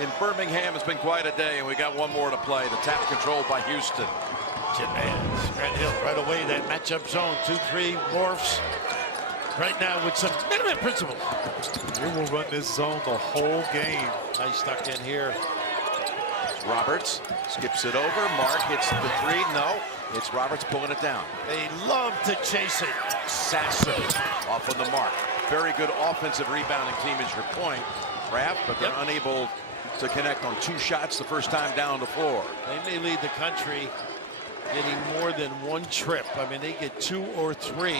in Birmingham has been quite a day, and we got one more to play. The tap controlled by Houston. Grant Hill right away, that matchup zone, 2-3 morphs. Right now with some minimum principle. They will run this zone the whole game. Nice stuck in here. Roberts skips it over. Mark hits the three. No, it's Roberts pulling it down. They love to chase it. Sasser off on the mark. Very good offensive rebounding team is your point, Raph, but they're unable to connect on 2 shots the first time down the floor. They may lead the country getting more than 1 trip. I mean, they get 2 or 3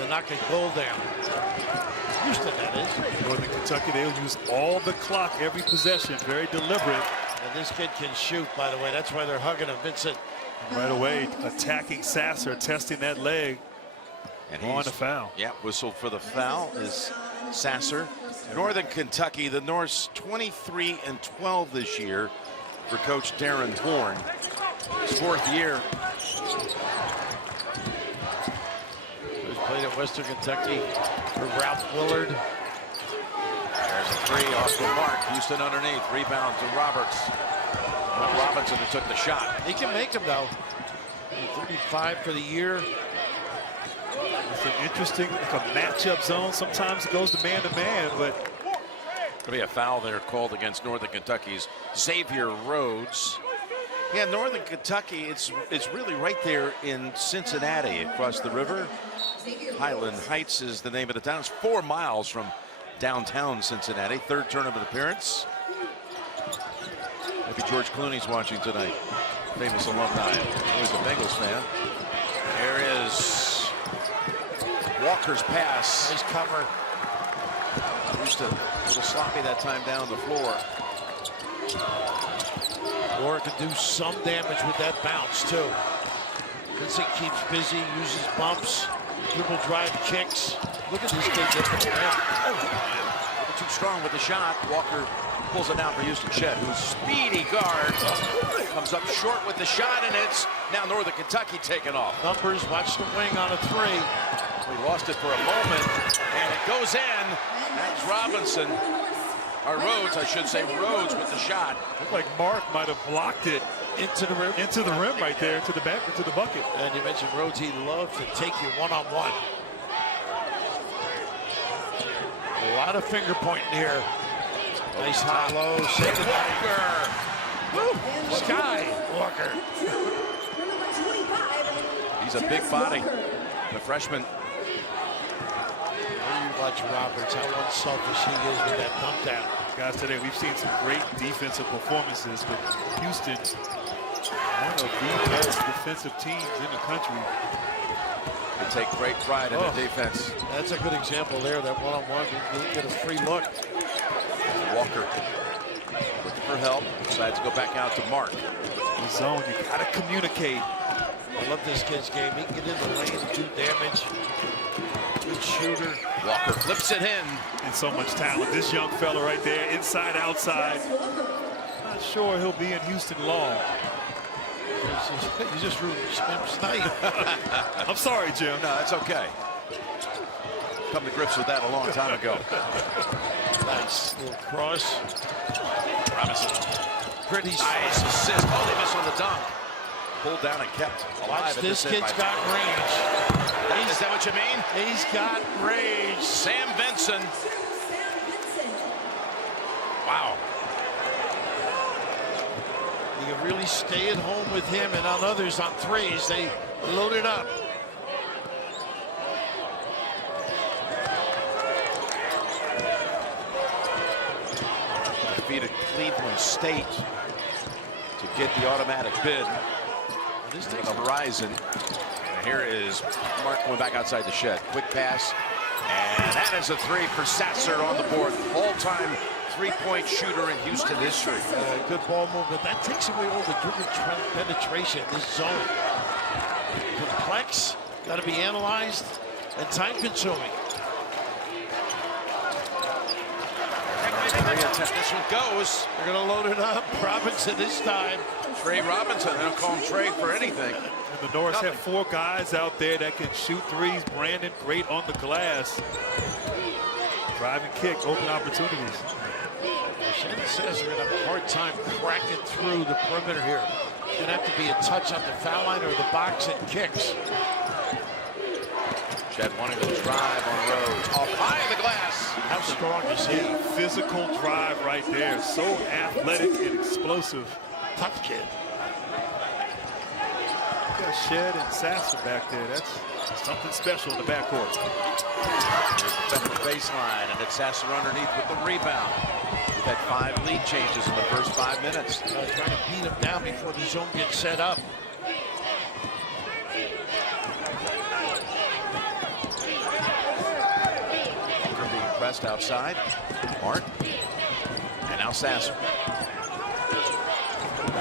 to knock a goal down. Houston, that is. Northern Kentucky, they'll use all the clock every possession. Very deliberate. And this kid can shoot, by the way. That's why they're hugging him, Vincent. Right away, attacking Sasser, testing that leg. And on the foul. Yeah, whistled for the foul is Sasser. Northern Kentucky, the Norse 23-12 this year for Coach Darren Horn. His 4th year. Who's played at Western Kentucky for Ralph Willard. There's a 3 off the mark. Houston underneath. Rebound to Roberts. Robinson who took the shot. He can make them, though. 35 for the year. It's an interesting matchup zone. Sometimes it goes to man, but Could be a foul there called against Northern Kentucky's Xavier Rhodes. Yeah, Northern Kentucky, it's really right there in Cincinnati across the river. Highland Heights is the name of the town. It's 4 miles from downtown Cincinnati. 3rd tournament appearance. Maybe George Clooney's watching tonight. Famous alumni. Always a Bengals fan. There is Walker's pass. Nice cover. Houston a little sloppy that time down the floor. Or can do some damage with that bounce too. Vincent keeps busy, uses bumps, dribble drive kicks. Look at this kid get the rim. A little too strong with the shot. Walker pulls it down for Houston. Shed, who's speedy guard, comes up short with the shot, and it's now Northern Kentucky taking off. Numbers, watch the wing on a 3. We lost it for a moment, and it goes in. That's Robinson. Or Rhodes, I should say, Rhodes with the shot. looked like Mark might have blocked it Into the rim. into the rim right there, to the back, into the bucket. And you mentioned Rhodes, he loves to take you one-on-one. A lot of finger pointing here. Nice high-low. Walker. Sky Walker. He's a big body. The freshman. You watch Roberts, how unselfish he is with that dump down. Guys, today we've seen some great defensive performances, but Houston, one of the best defensive teams in the country. They take great pride in the defense. That's a good example there, that one-on-one. He didn't get a free look. Walker looking for help. Decides to go back out to Mark. The zone, you gotta communicate. I love this kid's game. He can get in the lane and do damage. Good shooter. Walker flips it in. And so much talent. This young fella right there, inside, outside. Not sure he'll be in Houston long. You just ruined Jim's night. I'm sorry, Jim. No, that's okay. Come to grips with that a long time ago. Nice little cross. Robinson. Pretty Nice assist. Oh, they missed on the dunk. Pulled down and kept alive. Watch, at this end kid's by- got range. Is that what you mean? He's got range. Sam Benson. Wow. You can really stay at home with him, and on others on 3s, they load it up. Defeated Cleveland State to get the automatic bid. This On takes the horizon. And here is Mark going back outside the shed. Quick pass. And that is a 3 for Sasser on the board. All-time 3-point shooter in Houston history. good ball movement. That takes away all the dribble penetration in this zone. Complex, got to be analyzed, and time-consuming. This one goes. They're going to load it up. Robinson this time. Trey Robinson. They don't call him Trey for anything. And the Norse have 4 guys out there that can shoot 3s. Brandon, great on the glass. Drive and kick, open opportunities. Shannon says they're going to have a hard time cracking through the perimeter here. It's going to have to be a touch on the foul line or the box and kicks. Shed wanting to drive on Rhodes. Off high in the glass. How strong is he? Physical drive right there. So athletic and explosive. Tough kid. You got Shed and Sasser back there. That's something special in the backcourt. Defensive baseline, and it's Sasser underneath with the rebound. We've had 5 lead changes in the first 5 minutes. Trying to beat him down before the zone gets set up. Being pressed outside. Mark. And now Sasser.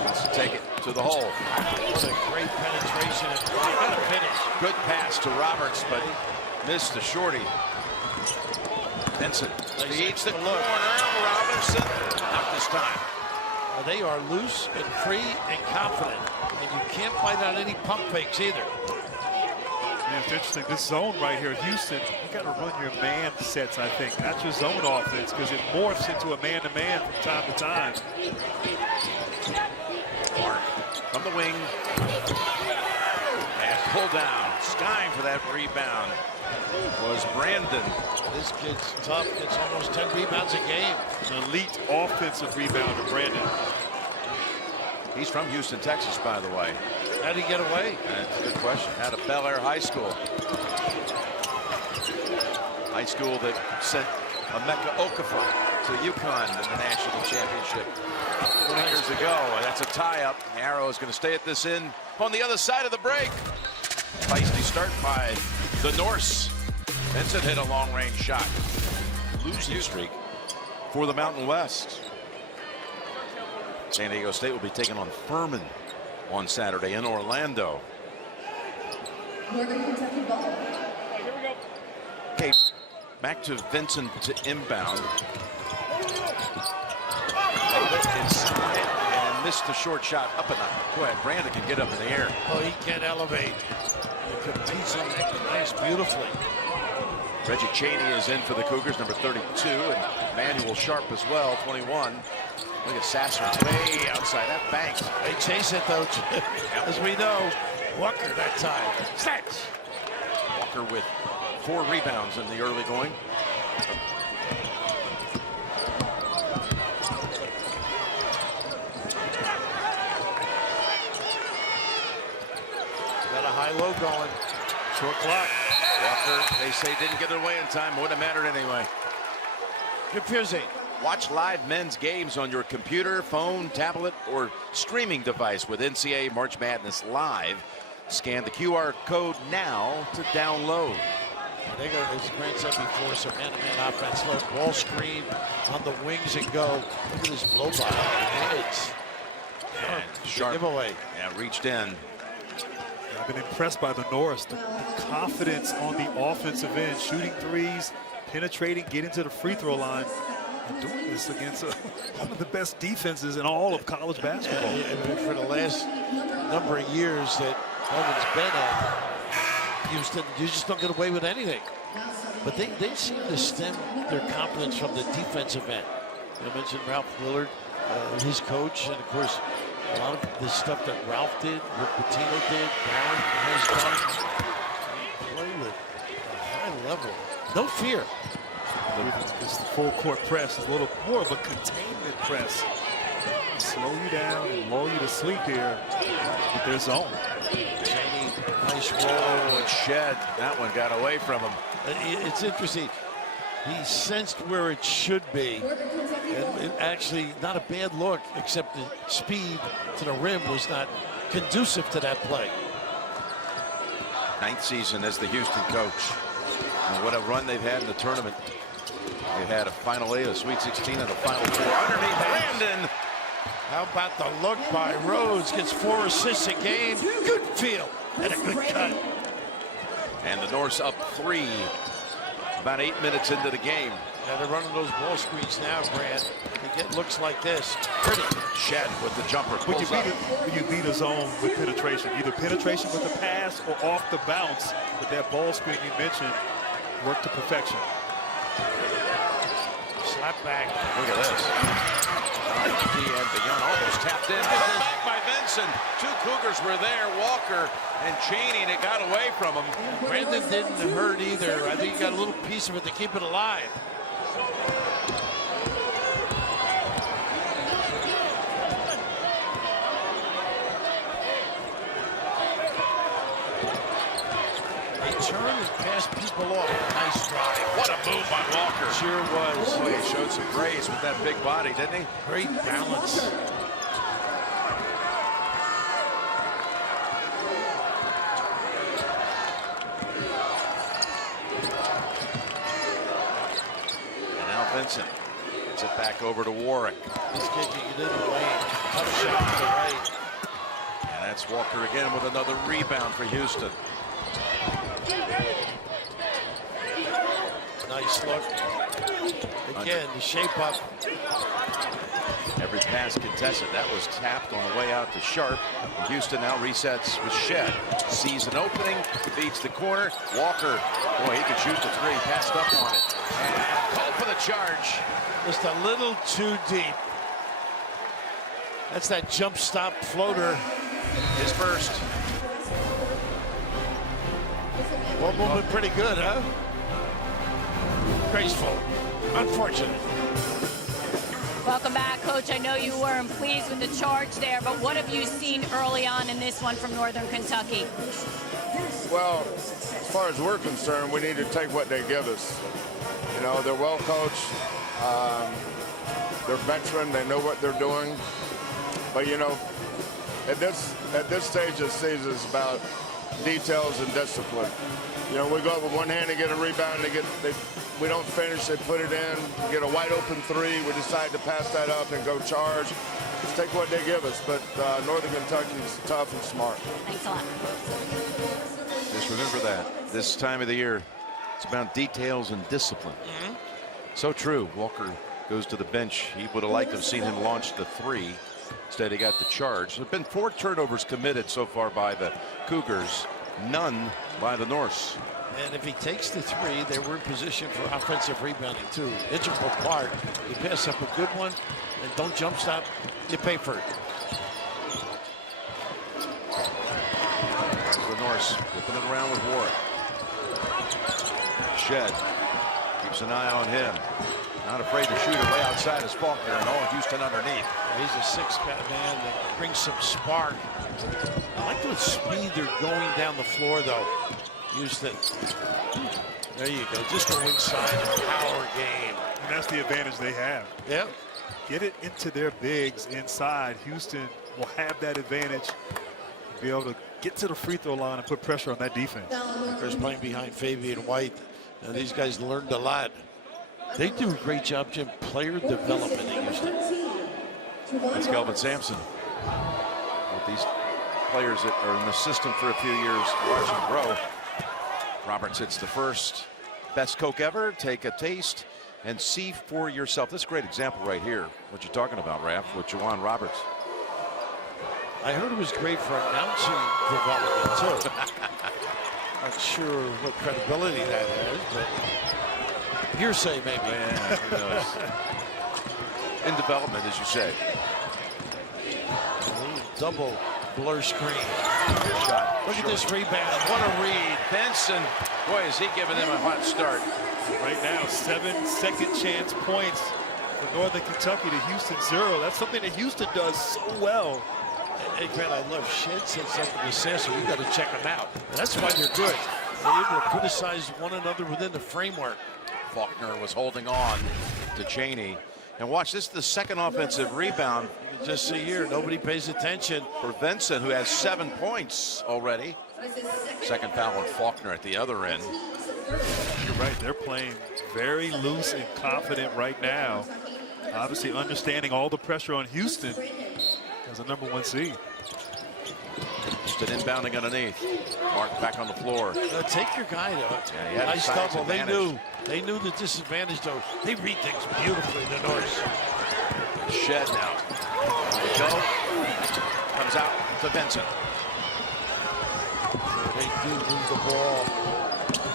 Wants to take it to the hole. What a great penetration. And what a finish. Good pass to Roberts, but missed the shorty. Vincent leads the corner. Robinson. Not this time. They are loose and free and confident. And you can't fight on any pump fakes either. Yeah, it's interesting. This zone right here, Houston, you got to run your man sets, I think, not your zone offense, because it morphs into a man-to-man from time to time. Mark from the wing. And pull down. Skying for that rebound was Brandon. This kid's tough. Gets almost 10 rebounds a game. An elite offensive rebounder, Brandon. He's from Houston, Texas, by the way. How'd he get away? That's a good question. Out of Bel Air High School. High school that sent Emeka Okafor to UConn in the national championship 20 years ago. And that's a tie-up. Arrow is going to stay at this end on the other side of the break. Feisty start by the Norse. Vincent hit a long-range shot. Losing streak for the Mountain West. San Diego State will be taking on Furman on Saturday in Orlando. Okay, back to Vincent to inbound. Inside and missed the short shot up in the. Go ahead, Brandon can get up in the air. Oh, he can elevate. He competes on the glass beautifully. Reggie Chaney is in for the Cougars, number 32, and Manuel Sharp as well, 21. Look at Sasser way outside that bank. They chase it though, as we know. Walker that time. Snatch. Walker with 4 rebounds in the early going. Got a high-low going. Short clock. Walker, they say, didn't get it away in time. Wouldn't have mattered anyway. Confusing. Watch live men's games on your computer, phone, tablet, or streaming device with NCAA March Madness Live. Scan the QR code now to download. They go, as Grant said before, some man-to-man offense. Low ball screen on the wings and go. Look at this blow by. Hands. And Sharp, giveaway. yeah, reached in. I've been impressed by the Norse. The confidence on the offensive end, shooting threes, penetrating, getting to the free throw line. And doing this against one of the best defenses in all of college basketball. For the last number of years that Owen's been at Houston, you just don't get away with anything. But they seem to stem their confidence from the defensive end. I mentioned Ralph Willard, his coach, and of course, a lot of the stuff that Ralph did, what Pitino did, Barron has done. Play with a high level. No fear. It's the full court press. It's a little more of a containment press. Slow you down and lull you to sleep here with their zone. Chaney, nice roll. Oh, and Shed. That one got away from him. It's interesting. He sensed where it should be. And it actually, not a bad look, except the speed to the rim was not conducive to that play. 9th season as the Houston coach. And what a run they've had in the tournament. They've had a Final 8, a Sweet 16, and a Final 4. Underneath Brandon. How about the look by Rhodes? Gets 4 assists a game. Good feel and a good cut. And the Norse up 3. About 8 minutes into the game. Yeah, they're running those ball screens now, Grant. They get looks like this. Pretty. Shed with the jumper. When you beat a zone with penetration, either penetration with the pass or off the bounce with that ball screen you mentioned, work to perfection. got back. Look at this. And beyond, almost tapped in. Back by Vincent. Two Cougars were there. Walker and Cheney, and it got away from him. Brandon didn't hurt either. I think he got a little piece of it to keep it alive. They turn and pass people off. Nice drive. What a move by Walker. Sure was. Boy, he showed some grace with that big body, didn't he? Great balance. Vincent gets it back over to Warwick. He's kicking it in the lane. Tough shot to the right. And that's Walker again with another rebound for Houston. Nice look. Again, the shape up. Every pass contested. That was tapped on the way out to Sharp. Houston now resets with Shed. Sees an opening, beats the corner. Walker, boy, he can shoot the three. Passed up on it. And called for the charge. Just a little too deep. That's that jump stop floater. His first. Well, moving pretty good, huh? Graceful. Unfortunate. Welcome back, Coach. I know you weren't pleased with the charge there, but what have you seen early on in this one from Northern Kentucky? Well, as far as we're concerned, we need to take what they give us. You know, they're well coached. They're veteran. They know what they're doing. But, you know, at this stage of the season, it's about details and discipline. You know, we go up with one hand to get a rebound. We don't finish. They put it in. We get a wide open three. We decide to pass that up and go charge. Just take what they give us. But Northern Kentucky is tough and smart. Thanks a lot. Just remember that. This time of the year, it's about details and discipline. So true. Walker goes to the bench. He would have liked to have seen him launch the three. Instead, he got the charge. There have been 4 turnovers committed so far by the Cougars. None by the Norse. And if he takes the three, they were in position for offensive rebounding too. Integral part. You pass up a good one and don't jump stop, you pay for it. There's the Norse whipping it around with Warwick. Shed keeps an eye on him. Not afraid to shoot it way outside his Faulkner, and all Houston underneath. He's a 6-man that brings some spark. I like the speed they're going down the floor, though. Houston. There you go. Just go inside a power game. And that's the advantage they have. Yep. Get it into their bigs inside. Houston will have that advantage. Be able to get to the free throw line and put pressure on that defense. Walker's playing behind Fabian White. And these guys learned a lot. They do a great job, Jim, player development in Houston. That's Kelvin Sampson. With these players that are in the system for a few years, watch them grow. Roberts hits the first. Best Coke ever. Take a taste and see for yourself. This is a great example right here. What you're talking about, Raph, with Juwan Roberts. I heard it was great for announcing development, too. Not sure what credibility that has, but hearsay maybe. Yeah, who knows? In development, as you say. Double blur screen. Shot. Look at this rebound. What a read. Benson, boy, is he giving them a hot start. Right now, 7 second chance points for Northern Kentucky to Houston 0. That's something that Houston does so well. Hey, Grant, I love Shed said something to Sasser. You got to check them out. And that's why they're good. They're able to criticize one another within the framework. Faulkner was holding on to Cheney. And watch, this is the second offensive rebound. You can just see here, nobody pays attention. For Vincent, who has 7 points already. Second foul on Faulkner at the other end. You're right. They're playing very loose and confident right now. Obviously understanding all the pressure on Houston as a #1 seed. Just an inbounding underneath. Mark back on the floor. Take your guy, though. Yeah, he had a nice size double. advantage. They knew the disadvantage, though. They read things beautifully, the Norse. Shed now. There you go. Comes out to Vincent. They do move the ball.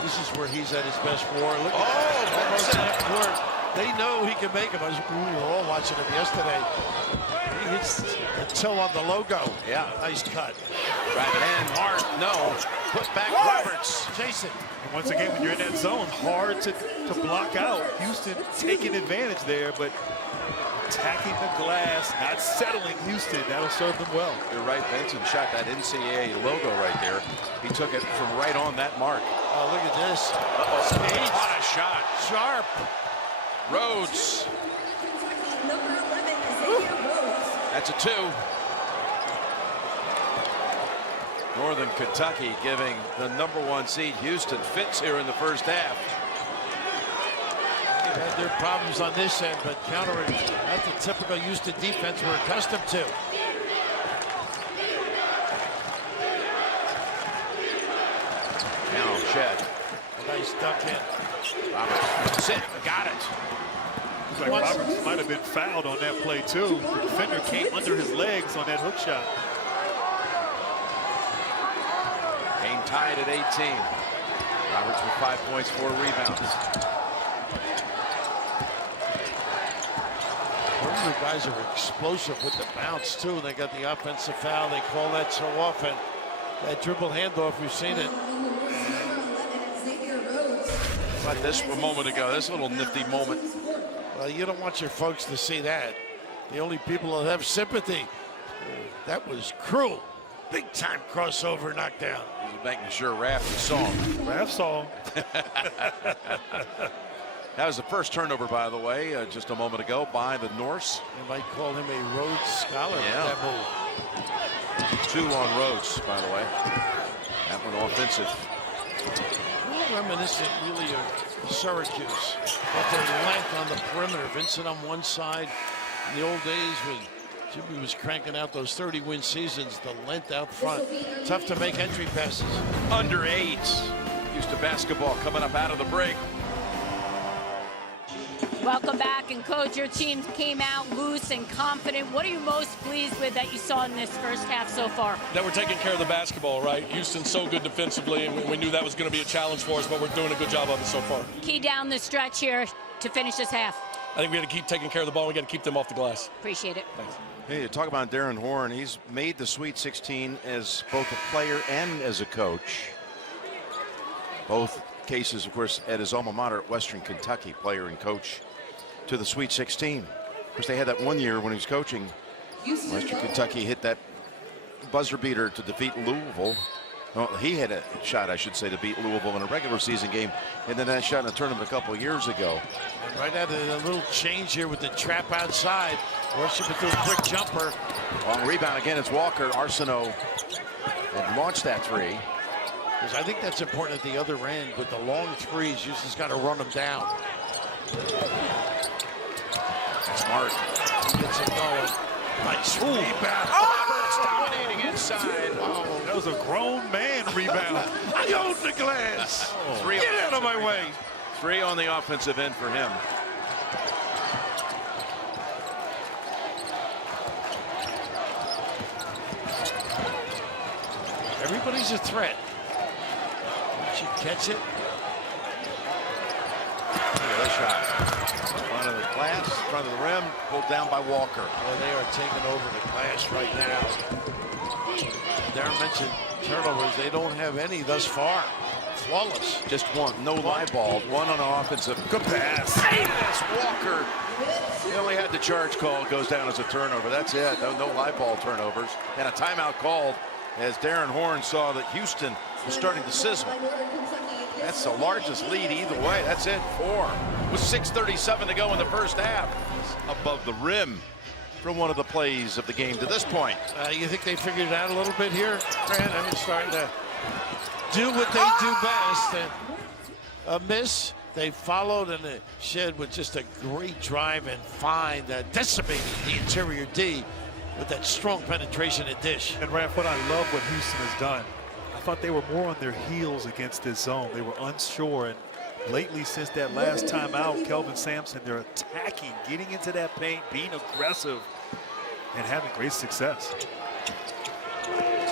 This is where he's at his best war. Look Oh, almost Vincent. half court. They know he can make them. We were all watching him yesterday. He hits the toe on the logo. Yeah. Nice cut. Drive it in. Hart, no. Put back Roberts. Jason. And once again, when you're in that zone, hard to block out. Houston taking advantage there, but attacking the glass, not settling Houston. That'll serve them well. You're right. Benson shot that NCAA logo right there. He took it from right on that mark. Oh, look at this. What a shot. Sharp. Rhodes. That's a 2. Northern Kentucky giving the #1 seed Houston fits here in the first half. They've had their problems on this end, but countering that's the typical Houston defense we're accustomed to. Now Shed. A nice duck in. Roberts. Sit. Got it. Looks like Roberts might have been fouled on that play, too. The defender came under his legs on that hook shot. Game tied at 18. Roberts with 5 points, 4 rebounds. The guys are explosive with the bounce, too. They got the offensive foul. They call that so often. That dribble handoff, we've seen it. But this a moment ago, this little nifty moment. Well, you don't want your folks to see that. The only people that have sympathy. That was cruel. Big time crossover knockdown. He's making sure Raph saw him. Raph saw him. That was the first turnover, by the way, just a moment ago by the Norse. You might call him a Rhodes Scholar. Yeah. With that move. 2 on Rhodes, by the way. That one offensive. Reminiscent, really, of Syracuse. But their length on the perimeter. Vincent on one side. In the old days when Jimmy was cranking out those 30-win seasons, the length out front. Tough to make entry passes. Under 8. Houston basketball coming up out of the break. Welcome back, and Coach, your team came out loose and confident. What are you most pleased with that you saw in this first half so far? That we're taking care of the basketball, right? Houston's so good defensively, and we knew that was going to be a challenge for us, but we're doing a good job of it so far. Key down the stretch here to finish this half. I think we got to keep taking care of the ball. We got to keep them off the glass. Appreciate it. Thanks. Hey, you talk about Darren Horn. He's made the Sweet 16 as both a player and as a coach. Both cases, of course, at his alma mater at Western Kentucky, player and coach to the Sweet 16. Of course, they had that one year when he was coaching. Western Kentucky hit that buzzer beater to defeat Louisville. Well, he had a shot, I should say, to beat Louisville in a regular season game, and then that shot in a tournament a couple of years ago. And right out of a little change here with the trap outside. Worship it through a quick jumper. Long rebound again. It's Walker. Arsenault had launched that 3. Because I think that's important at the other end. With the long threes, Houston's got to run them down. Smart. Gets it going. Nice rebound. Roberts dominating inside. Wow. That was a grown man rebound. I own the glass. 3 Get out of my way. 3 on the offensive end for him. Everybody's a threat. She catch it. Look at that shot. Front of the glass, front of the rim, pulled down by Walker. Well, they are taking over the glass right now. Darren mentioned turnovers. They don't have any thus far. Flawless. Just one, no live ball, 1 on an offensive. Good pass. That's Walker. He only had the charge call. It goes down as a turnover. That's it. No live ball turnovers. And a timeout called as Darren Horn saw that Houston was starting to sizzle. That's the largest lead either way. That's it, 4. With 6:37 to go in the first half. Above the rim from one of the plays of the game to this point. You think they figured it out a little bit here, Grant? I mean, starting to do what they do best. And a miss. They followed, and the Shed with just a great drive and find that decimated the interior D with that strong penetration at dish. And Raph, what I love what Houston has done. I thought they were more on their heels against this zone. They were unsure, and lately since that last time out, Kelvin Sampson, they're attacking, getting into that paint, being aggressive, and having great success.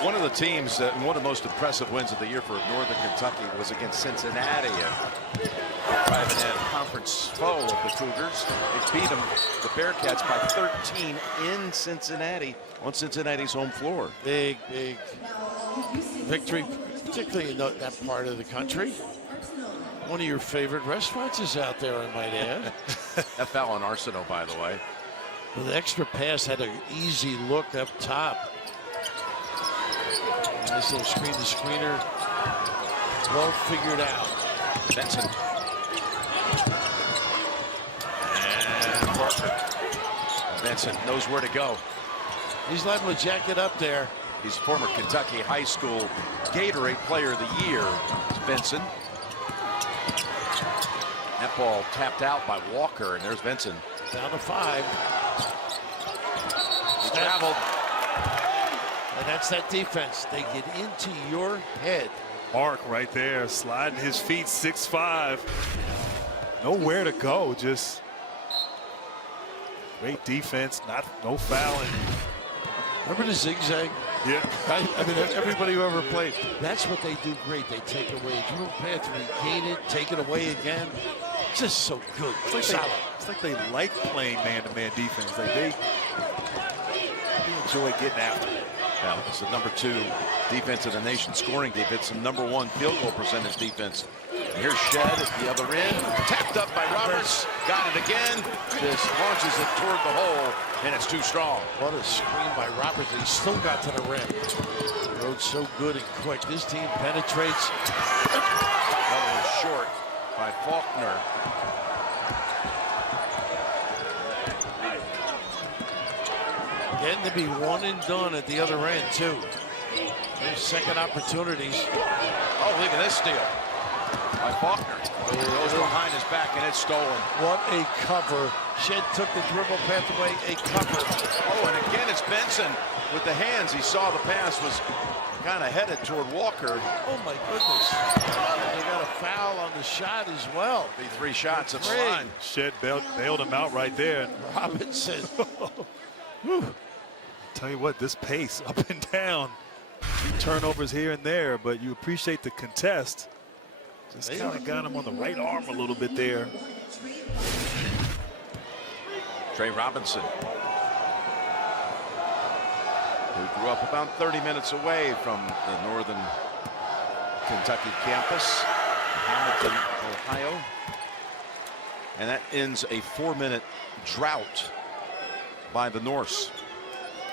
One of the teams, one of the most impressive wins of the year for Northern Kentucky was against Cincinnati. Private end conference foe of the Cougars. They beat them, the Bearcats, by 13 in Cincinnati on Cincinnati's home floor. Big victory, particularly in that part of the country. One of your favorite restaurants is out there, I might add. That foul on Arsenault, by the way. Well, the extra pass had an easy look up top. Nice little screen to screener. Well figured out. Benson. And Parker. Benson knows where to go. He's liable to jack it up there. He's former Kentucky High School Gatorade Player of the Year. It's Benson. That ball tapped out by Walker, and there's Benson. Down to 5. He traveled. And that's that defense. They get into your head. Mark right there, sliding his feet, 6'5". Nowhere to go, just great defense, no fouling. Remember the zigzag? Yeah. I mean, everybody who ever played, that's what they do great. They take away a dribble path, regain it, take it away again. Just so good. It's like they like playing man-to-man defense. Like they enjoy getting after it. Now, it's the #2 defense in the nation, scoring defense, and #1 field goal percentage defense. And here's Shed at the other end, tapped up by Roberts, got it again, just launches it toward the hole, and it's too strong. What a screen by Roberts. He still got to the rim. The road's so good and quick. This team penetrates. That was short by Faulkner. Getting to be one and done at the other end, too. There's second opportunities. Oh, look at this steal by Faulkner. It goes behind his back, and it's stolen. What a cover. Shed took the dribble path away. A cover. Oh, and again, it's Benson with the hands. He saw the pass was kind of headed toward Walker. Oh, my goodness. They got a foul on the shot as well. Be 3 shots at the 3. line. Shed bailed him out right there. Robinson. Tell you what, this pace up and down. Few turnovers here and there, but you appreciate the contest. Just kind of got him on the right arm a little bit there. Trey Robinson, who grew up about 30 minutes away from the northern Kentucky campus, Hamilton, Ohio. And that ends a 4-minute drought by the Norse.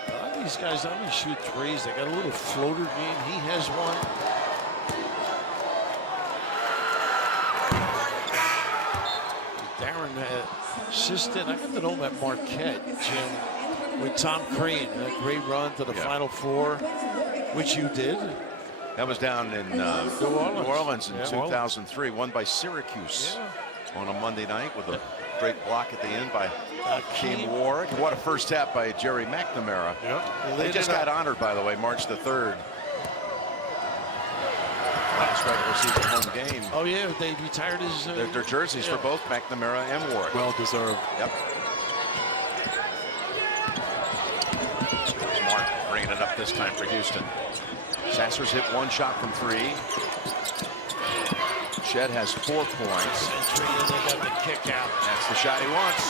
A lot of these guys not only shoot threes, they got a little floater game. He has one. Darren assistant. I got to know him at Marquette, Jim, with Tom Crean. A great run to the Final Four, which you did. That was down in New Orleans in 2003, won by Syracuse on a Monday night with a great block at the end by Keem Warwick. What a first tap by Jerry McNamara. Yep. They just got honored, by the way, March the 3rd. Last regular season home game. Oh, yeah, they retired his... Their jerseys for both McNamara and Warwick. Well deserved. Yep. Smart bringing it up this time for Houston. Sasser's hit 1 shot from 3. Shed has 4 points. Entry, and they got the kick out. That's the shot he wants.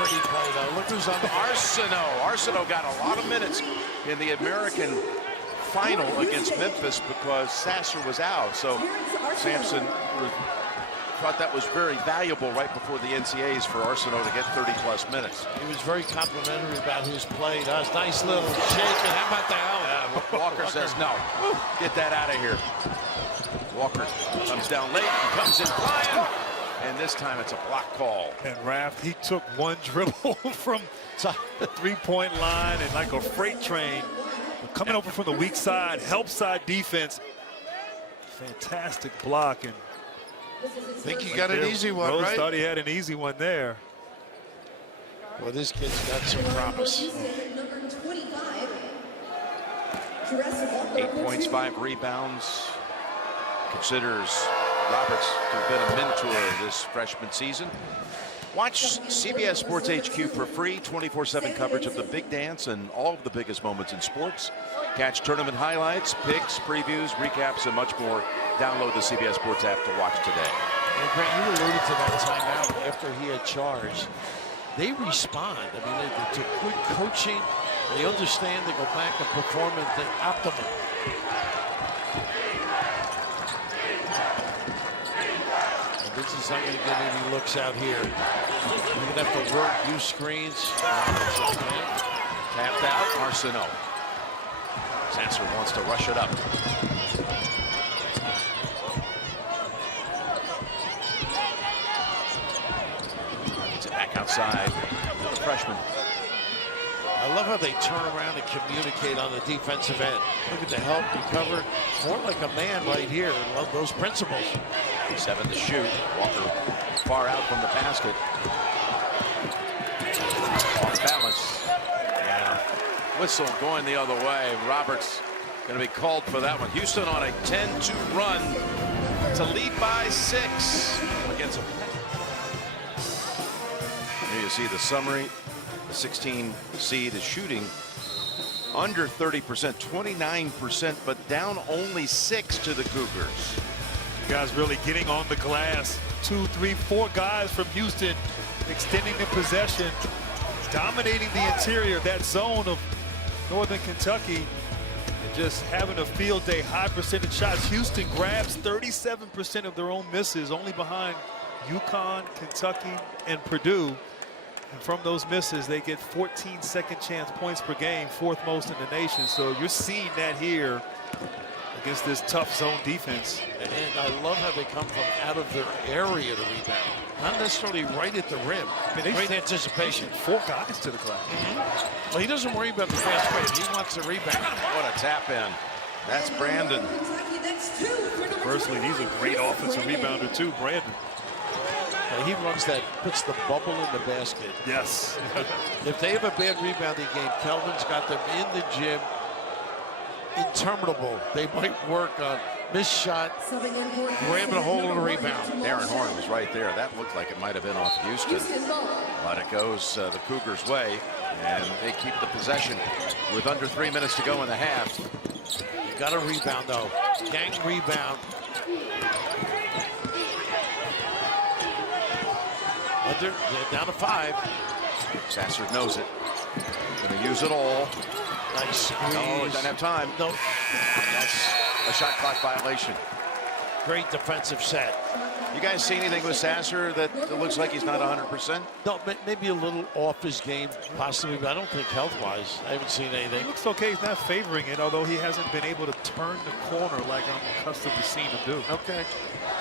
Pretty play, though. Look who's on the... Arsenault. Arsenault got a lot of minutes in the American final against Memphis because Sasser was out. So Sampson thought that was very valuable right before the NCAAs for Arsenault to get 30-plus minutes. He was very complimentary about his play. That was nice little shake. And how about the help? Walker says no. Get that out of here. Walker comes down late and comes in flying. And this time it's a block call. And Raft, he took 1 dribble from the 3-point line and like a freight train. But coming over from the weak side, help side defense. Fantastic block. And I think he got an easy one, Rose right? thought he had an easy one there. Well, this kid's got some promise. 8 points, 5 rebounds. Considers Roberts to have been a mentor this freshman season. Watch CBS Sports HQ for free 24/7 coverage of the big dance and all of the biggest moments in sports. Catch tournament highlights, picks, previews, recaps, and much more. Download the CBS Sports app to watch today. And Grant, you alluded to that timeout after he had charged. They respond. I mean, it's a good coaching. They understand. They go back and perform at the optimum. And Vincent's not going to get any looks out here. You're going to have to work, use screens. Tapped out, Marcineau. Sasser wants to rush it up. Gets it back outside to the freshman. I love how they turn around and communicate on the defensive end. Look at the help, recover. More like a man right here. I love those principles. 7 to shoot. Walker far out from the basket. Off balance. Yeah. Whistle going the other way. Roberts going to be called for that one. Houston on a 10-2 run to lead by 6 against them. Here you see the summary. The 16 seed is shooting under 30%, 29%, but down only 6 to the Cougars. You guys really getting on the glass. 2, 3, 4 guys from Houston extending the possession, dominating the interior, that zone of Northern Kentucky, and just having a field day. High percentage shots. Houston grabs 37% of their own misses, only behind UConn, Kentucky, and Purdue. And from those misses, they get 14 second chance points per game, 4th most in the nation. So you're seeing that here against this tough zone defense. And I love how they come from out of their area to rebound. Not necessarily right at the rim. I mean, great anticipation. 4 guys to the glass. Well, he doesn't worry about the fast break. He wants to rebound. What a tap in. That's Brandon. Firstly, he's a great offensive rebounder too, Brandon. He runs that, puts the bubble in the basket. Yes. If they have a bad rebounding game, Kelvin's got them in the gym. Interminable. They might work on missed shot, grabbing a hold of the rebound. Aaron Horn was right there. That looked like it might have been off Houston. But it goes the Cougars' way, and they keep the possession with under 3 minutes to go in the half. You got a rebound, though. Gang rebound. They're down to 5. Sasser knows it. Going to use it all. Nice squeeze. No, doesn't have time. No. And that's a shot clock violation. Great defensive set. You guys see anything with Sasser that looks like he's not 100%? No, maybe a little off his game, possibly, but I don't think health-wise. I haven't seen anything. It looks okay. He's not favoring it, although he hasn't been able to turn the corner like I'm accustomed to seeing him do. Okay.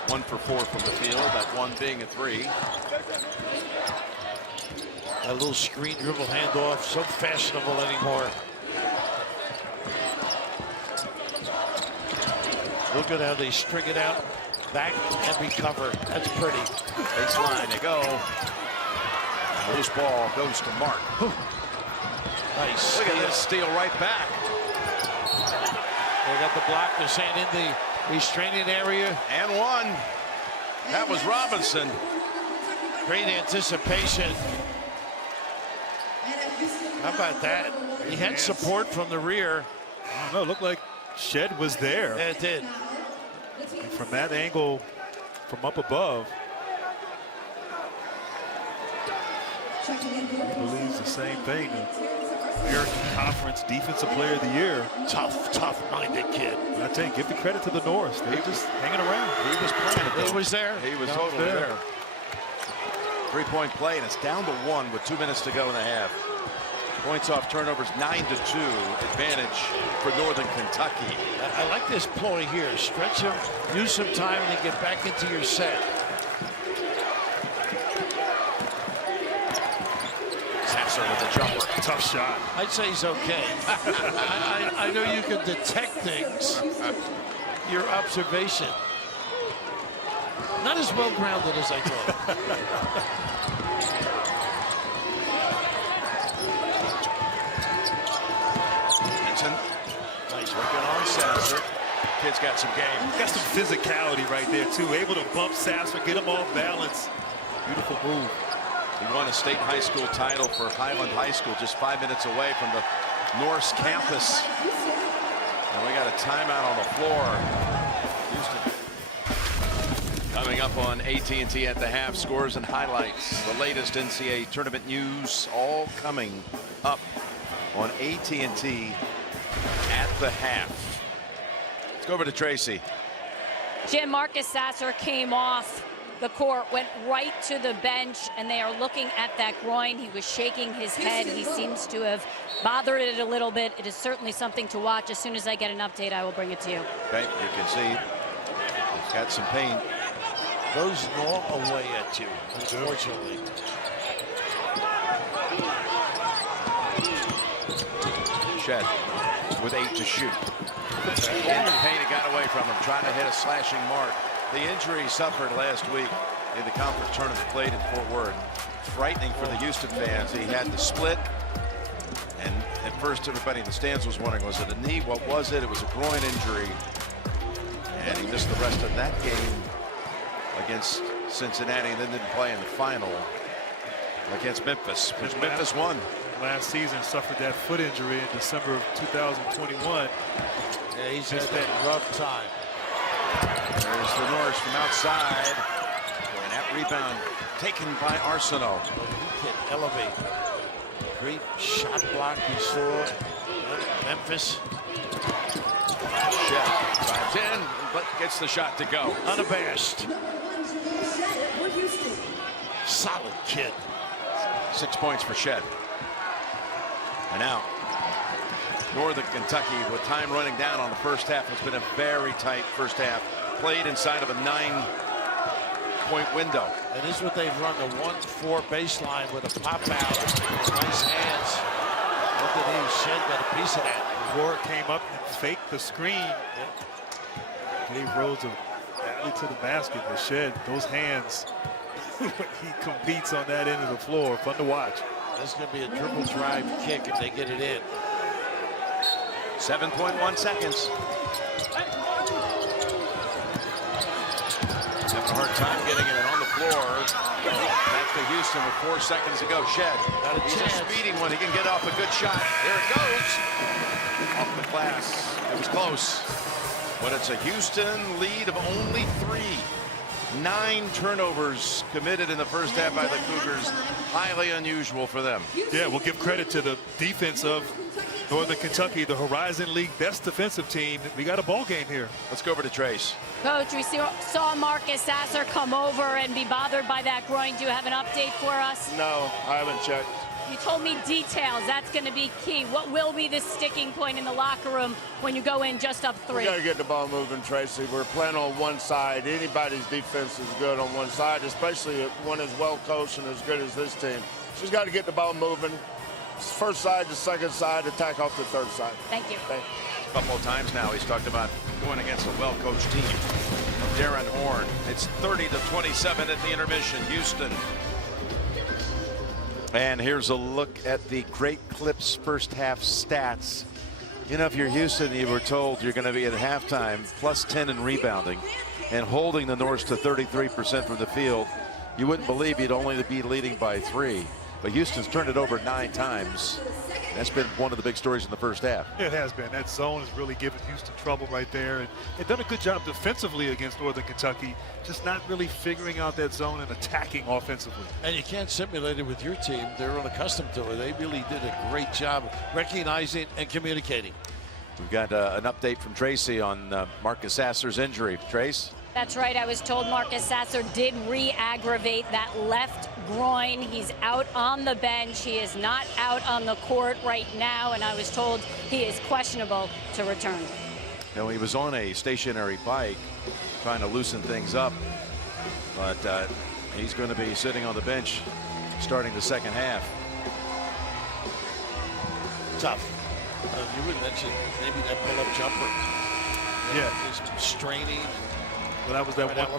1 for 4 from the field, that one being a 3. That little screen dribble handoff, so fashionable anymore. Look at how they string it out, back and recover. That's pretty. Baseline, they go. Loose ball goes to Mark. Nice. Look at this steal right back. They got the block. They're saying in the restraining area. And 1. That was Robinson. Great anticipation. How about that? He had support from the rear. I don't know. It looked like Shed was there. Yeah, it did. And from that angle, from up above, he believes the same thing. American Conference Defensive Player of the Year. Tough-minded kid. I tell you, give the credit to the Norse. They're just hanging around. He was playing it, though. He was there. He was totally there. 3-point play, and it's down to 1 with 2 minutes to go in the half. Points off turnovers, 9-2 advantage for Northern Kentucky. I like this ploy here. Stretch him, use some time, and then get back into your set. Sasser with the jumper. Tough shot. I'd say he's okay. I know you can detect things. Your observation. Not as well-grounded as I thought. Nice working on Sasser. Kid's got some game. Got some physicality right there, too. Able to bump Sasser, get him off balance. Beautiful move. He won a state high school title for Highland High School, just 5 minutes away from the Norse campus. And we got a timeout on the floor. Houston. Coming up on AT&T at the half, scores and highlights. The latest NCAA tournament news all coming up on AT&T at the half. Let's go over to Tracy. Jim, Marcus Sasser came off the court, went right to the bench, and they are looking at that groin. He was shaking his head. He seems to have bothered it a little bit. It is certainly something to watch. As soon as I get an update, I will bring it to you. Okay, you can see he's got some pain. Those gnaw away at you, unfortunately. Shed with 8 to shoot. In the paint, it got away from him, trying to hit a slashing mark. The injury he suffered last week in the conference tournament played in Fort Worth. Frightening for the Houston fans. He had the split, and at first everybody in the stands was wondering, was it a knee? What was it? It was a groin injury, and he missed the rest of that game against Cincinnati, and then didn't play in the final against Memphis, which Memphis won. Last season suffered that foot injury in December of 2021. Yeah, he's had that rough time. There's the Norris from outside, and that rebound taken by Arsenault. He can elevate. Great shot block we saw. Memphis. Shed drives in, but gets the shot to go. Unabashed. Solid kid. 6 points for Shed. And now, Northern Kentucky, with time running down on the first half, it's been a very tight first half. Played inside of a 9-point window. And this is what they've run, the 1-4 baseline with a pop out. Nice hands. Underneath, Shed got a piece of that. Ward came up and faked the screen. Gave Rhodes a alley to the basket, but Shed, those hands, he competes on that end of the floor. Fun to watch. This is going to be a dribble drive kick if they get it in. 7.1 seconds. Having a hard time getting it on the floor. Back to Houston with 4 seconds to go. Shed. He's a speeding one. He can get off a good shot. There it goes. Off the glass. It was close. But it's a Houston lead of only 3. 9 turnovers committed in the first half by the Cougars. Highly unusual for them. Yeah, we'll give credit to the defense of Northern Kentucky, the Horizon League best defensive team. We got a ball game here. Let's go over to Trace. Coach, we saw Marcus Sasser come over and be bothered by that groin. Do you have an update for us? No, I haven't checked. You told me details. That's going to be key. What will be the sticking point in the locker room when you go in just up 3? We got to get the ball moving, Tracy. We're playing on one side. Anybody's defense is good on one side, especially one as well coached and as good as this team. She's got to get the ball moving. First side to second side, attack off the third side. Thank you. A couple of times now he's talked about going against a well-coached team. Darren Horn. It's 30-27 at the intermission. Houston. And here's a look at the Great Clips first half stats. You know, if you're Houston, you were told you're going to be at halftime plus 10 in rebounding and holding the Norse to 33% from the field. You wouldn't believe you'd only be leading by 3. But Houston's turned it over 9 times. That's been one of the big stories in the first half. It has been. That zone has really given Houston trouble right there. And they've done a good job defensively against Northern Kentucky, just not really figuring out that zone and attacking offensively. And you can't simulate it with your team. They're unaccustomed to it. They really did a great job recognizing and communicating. We've got an update from Tracy on Marcus Sasser's injury. Trace? That's right. I was told Marcus Sasser did re-aggravate that left groin. He's out on the bench. He is not out on the court right now, and I was told he is questionable to return. No, he was on a stationary bike trying to loosen things up, but he's going to be sitting on the bench starting the second half. Tough. You would mention maybe that pull-up jumper. Yeah. He's straining. Well, that was that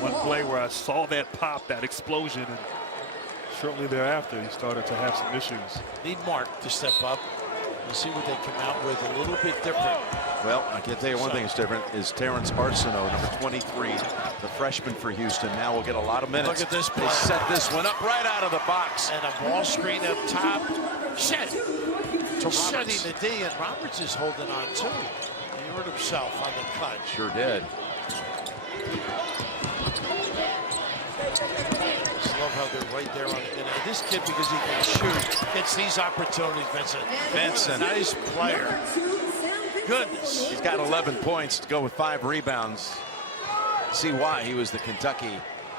one play where I saw that pop, that explosion, and shortly thereafter he started to have some issues. Need Mark to step up and see what they come out with a little bit different. Well, I can tell you one thing that's different is Terrence Arsenault, number 23, the freshman for Houston. Now will get a lot of minutes. Look at this play. They set this one up right out of the box. And a ball screen up top. Shed. Setting the D, and Roberts is holding on too. He hurt himself on the cut. Sure did. love how they're right there on it. And this kid, because he can shoot, gets these opportunities, Vincent. Vincent. Nice player. Goodness. He's got 11 points to go with 5 rebounds. See why he was the Kentucky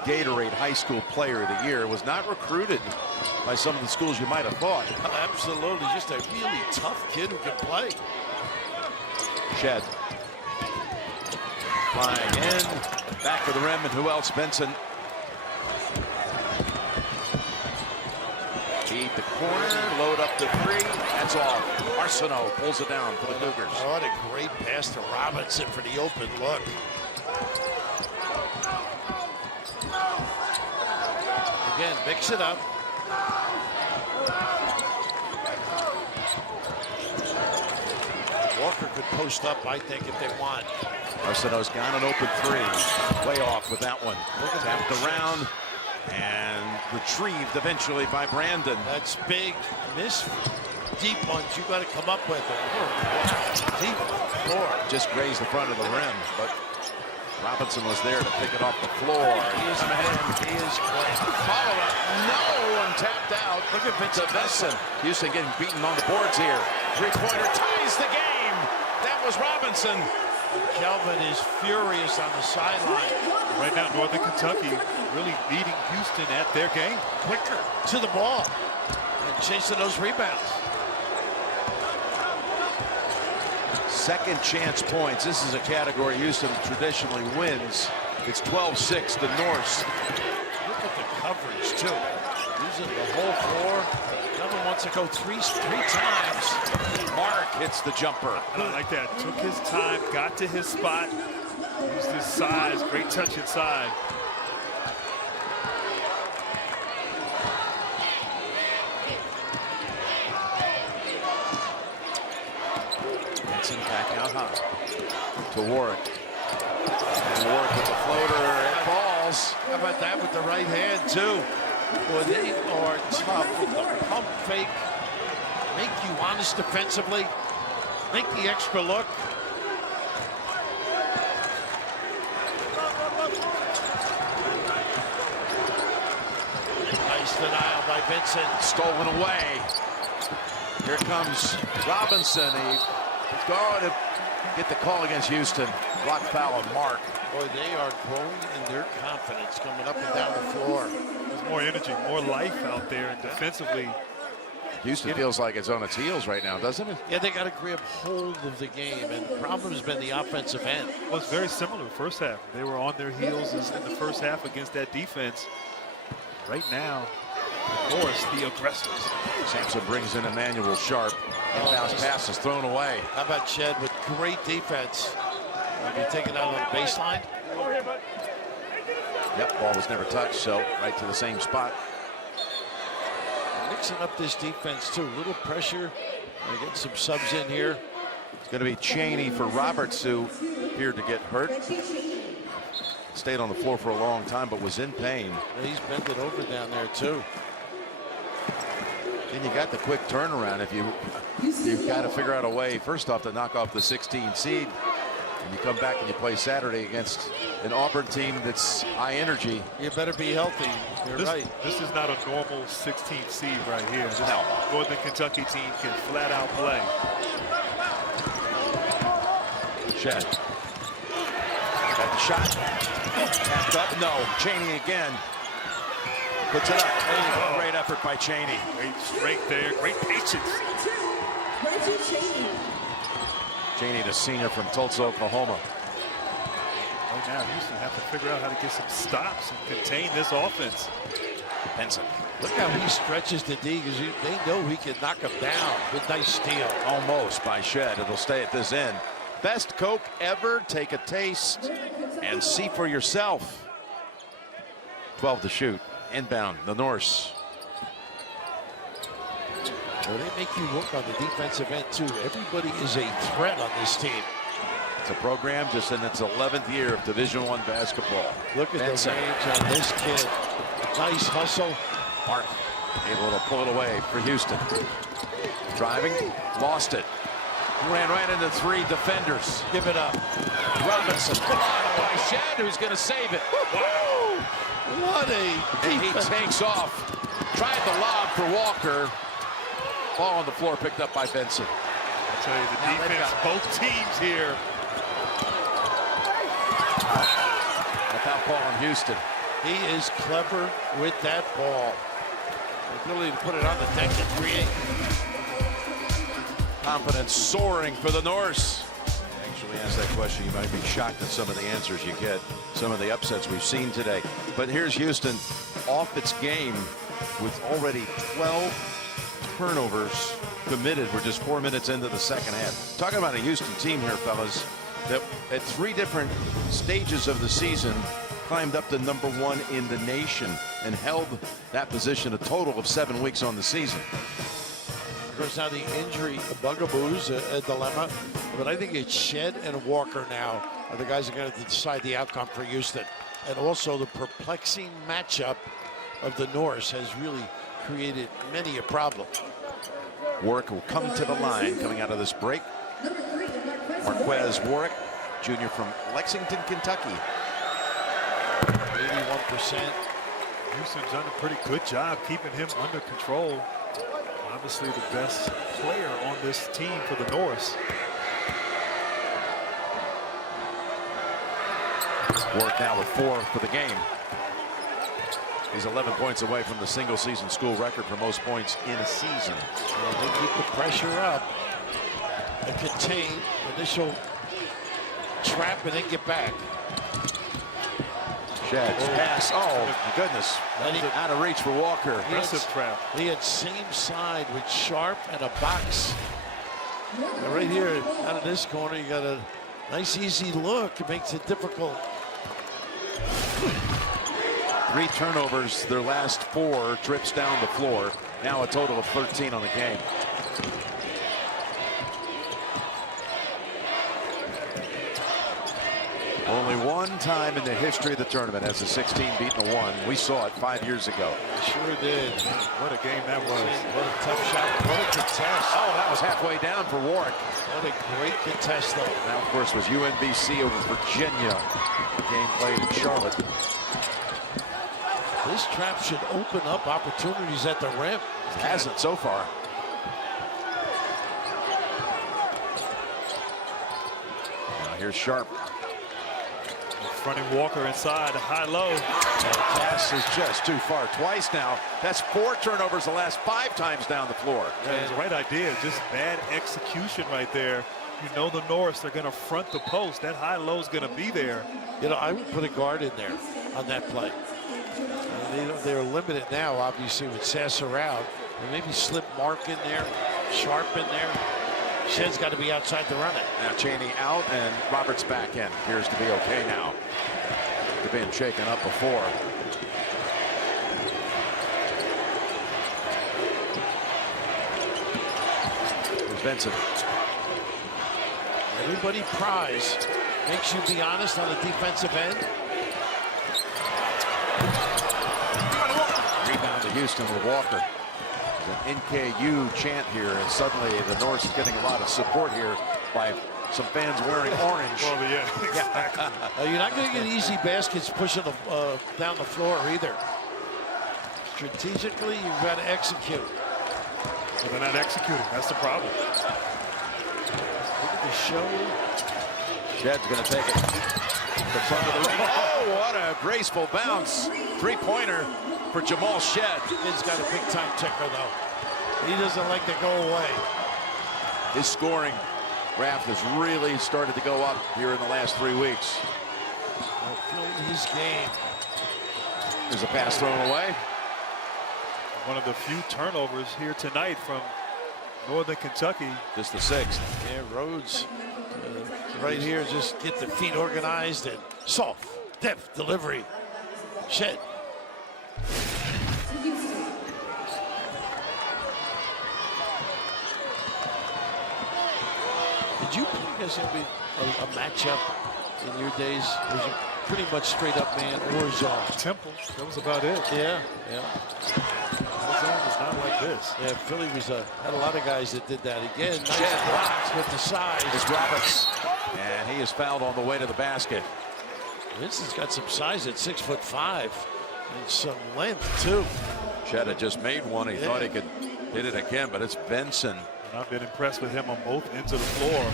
Gatorade High School Player of the Year. Was not recruited by some of the schools you might have thought. Absolutely. Just a really tough kid who can play. Shed. Flying in. Back for the rim, and who else? Benson. Feed the corner, load up the 3. That's all. Arsenault pulls it down for the Cougars. Oh, what a great pass to Robinson for the open look. Again, mix it up. Walker could post up, I think, if they want. Arsenault's got an open 3. Way off with that one. Tapped around and retrieved eventually by Brandon. That's big. Miss deep ones you got to come up with. Deep floor. Just grazed the front of the rim, but Robinson was there to pick it off the floor. He is playing. Follow up. No one tapped out. Look at Vincent Benson. Houston getting beaten on the boards here. 3-pointer ties the game. That was Robinson. Kelvin is furious on the sideline. Right now, Northern Kentucky really beating Houston at their game. Quicker to the ball and chasing those rebounds. Second chance points. This is a category Houston traditionally wins. It's 12-6 the Norse. Look at the coverage, too. Using the whole floor. Kelvin wants to go three times. Mark hits the jumper. And I like that. Took his time, got to his spot, used his size. Great touch inside. Benson back out high to Warwick. And Warwick with the floater. It falls. How about that with the right hand, too? Boy, they are tough with the pump fake. Make you honest defensively. Make the extra look. Nice denial by Vincent. Stolen away. Here comes Robinson. He's going to get the call against Houston. Block foul on Mark. Boy, they are growing in their confidence coming up and down the floor. There's more energy, more life out there, and defensively. Houston feels like it's on its heels right now, doesn't it? Yeah, they got to grab hold of the game, and the problem has been the offensive end. Well, it's very similar first half. They were on their heels in the first half against that defense. Right now, of course, the aggressors. Sampson brings in Emmanuel Sharp. Inbounds pass is thrown away. How about Ched with great defense? Be taken out on the baseline. Yep, ball was never touched, so right to the same spot. Mixing up this defense too. Little pressure. Gonna get some subs in here. It's going to be Chaney for Roberts, who appeared to get hurt. Stayed on the floor for a long time, but was in pain. He's bent it over down there too. Then you got the quick turnaround. If you've got to figure out a way, first off, to knock off the 16 seed. And you come back and you play Saturday against an Auburn team that's high energy. You better be healthy. You're right. This is not a normal 16th seed right here. This Northern Kentucky team can flat out play. Chet. Got the shot. Tapped up. No. Chaney again. Puts it up. Great effort by Chaney. Great strength there. Great patience. Chaney, the senior from Tulsa, Oklahoma. Right now, Houston have to figure out how to get some stops and contain this offense. Benson. Look how he stretches the D because they know he can knock him down. Good, nice steal. Almost by Shed. It'll stay at this end. Best Coke ever. Take a taste and see for yourself. 12 to shoot. Inbound, the Norse. Well, they make you work on the defensive end, too. Everybody is a threat on this team. It's a program just in its 11th year of Division I basketball. Look at the range on this kid. Nice hustle. Mark able to pull it away for Houston. Driving, lost it. Ran right into 3 defenders. Give it up. Robinson. By Shed, who's going to save it. Woo! What a And he defense. takes off. Tried the lob for Walker. Ball on the floor picked up by Benson. I'll tell you, the Now they've defense, got- both teams here. A foul call on Houston. He is clever with that ball. The ability to put it on the deck and create. Confidence soaring for the Norse. Actually, ask that question, you might be shocked at some of the answers you get, some of the upsets we've seen today. But here's Houston off its game with already 12 turnovers committed. We're just 4 minutes into the second half. Talking about a Houston team here, fellas, that at 3 different stages of the season climbed up to #1 in the nation and held that position a total of 7 weeks on the season. Of course, now the injury bugaboos, a dilemma. But I think it's Shed and Walker now are the guys that are going to decide the outcome for Houston. And also the perplexing matchup of the Norse has really created many a problem. Warwick will come to the line coming out of this break. Marquez Warwick, junior from Lexington, Kentucky. 81%. Houston's done a pretty good job keeping him under control. Obviously the best player on this team for the Norse. Warwick now with 4 for the game. He's 11 points away from the single season school record for most points in a season. Well, they keep the pressure up and contain initial trap and then get back. Shed's pass. Oh, my goodness. And he- Out of reach for Walker. Aggressive trap. He had same side with Sharp and a box. And right here, out of this corner, you got a nice, easy look. It makes it difficult. 3 turnovers, their last 4 trips down the floor. Now a total of 13 on the game. Only one time in the history of the tournament has a 16 beaten a 1. We saw it 5 years ago. Sure did. What a game that was. What a tough shot. What a contest. Oh, that was halfway down for Warwick. What a great contest, though. That, of course, was UNBC over Virginia. The game played in Charlotte. This trap should open up opportunities at the rim. It hasn't so far. Now here's Sharp. Fronting Walker inside, high-low. That pass is just too far. Twice now. That's 4 turnovers the last 5 times down the floor. That was the right idea, just bad execution right there. You know the Norse, they're going to front the post. That high-low is going to be there. You know, I would put a guard in there on that play. They're limited now, obviously, with Sasser out. And maybe slip Mark in there, Sharp in there. Shed's got to be outside to run it. Now Cheney out and Roberts back in. Appears to be okay now. They've been shaken up before. Here's Benson. Everybody prize makes you be honest on the defensive end. Rebound to Houston with Walker. There's an NKU chant here, and suddenly the Norse is getting a lot of support here by some fans wearing orange. Well, yeah, exactly. You're not going to get easy baskets pushing down the floor either. Strategically, you've got to execute. So they're not executing. That's the problem. Look at the show. Shed's going to take it. The front of the ring. Oh, what a graceful bounce. 3-pointer for Jamal Shed. He's got a big-time ticker, though. He doesn't like to go away. His scoring graph has really started to go up here in the last 3 weeks. Filled his game. There's a pass thrown away. One of the few turnovers here tonight from Northern Kentucky. Just the 6th. Yeah, Rhodes right here, just get the feet organized and soft, depth, delivery. Shed. Did you think there's going to be a matchup in your days? Was it pretty much straight up man or zone? Temple, that was about it. Yeah. The zone was not like this. Yeah, Philly was had a lot of guys that did that. Again, nice Shed blocks with the size. It's Roberts. And he is fouled on the way to the basket. Vincent's got some size at 6'5". And some length, too. Shed had just made one. He thought he could hit it again, but it's Benson. And I've been impressed with him on both ends of the floor.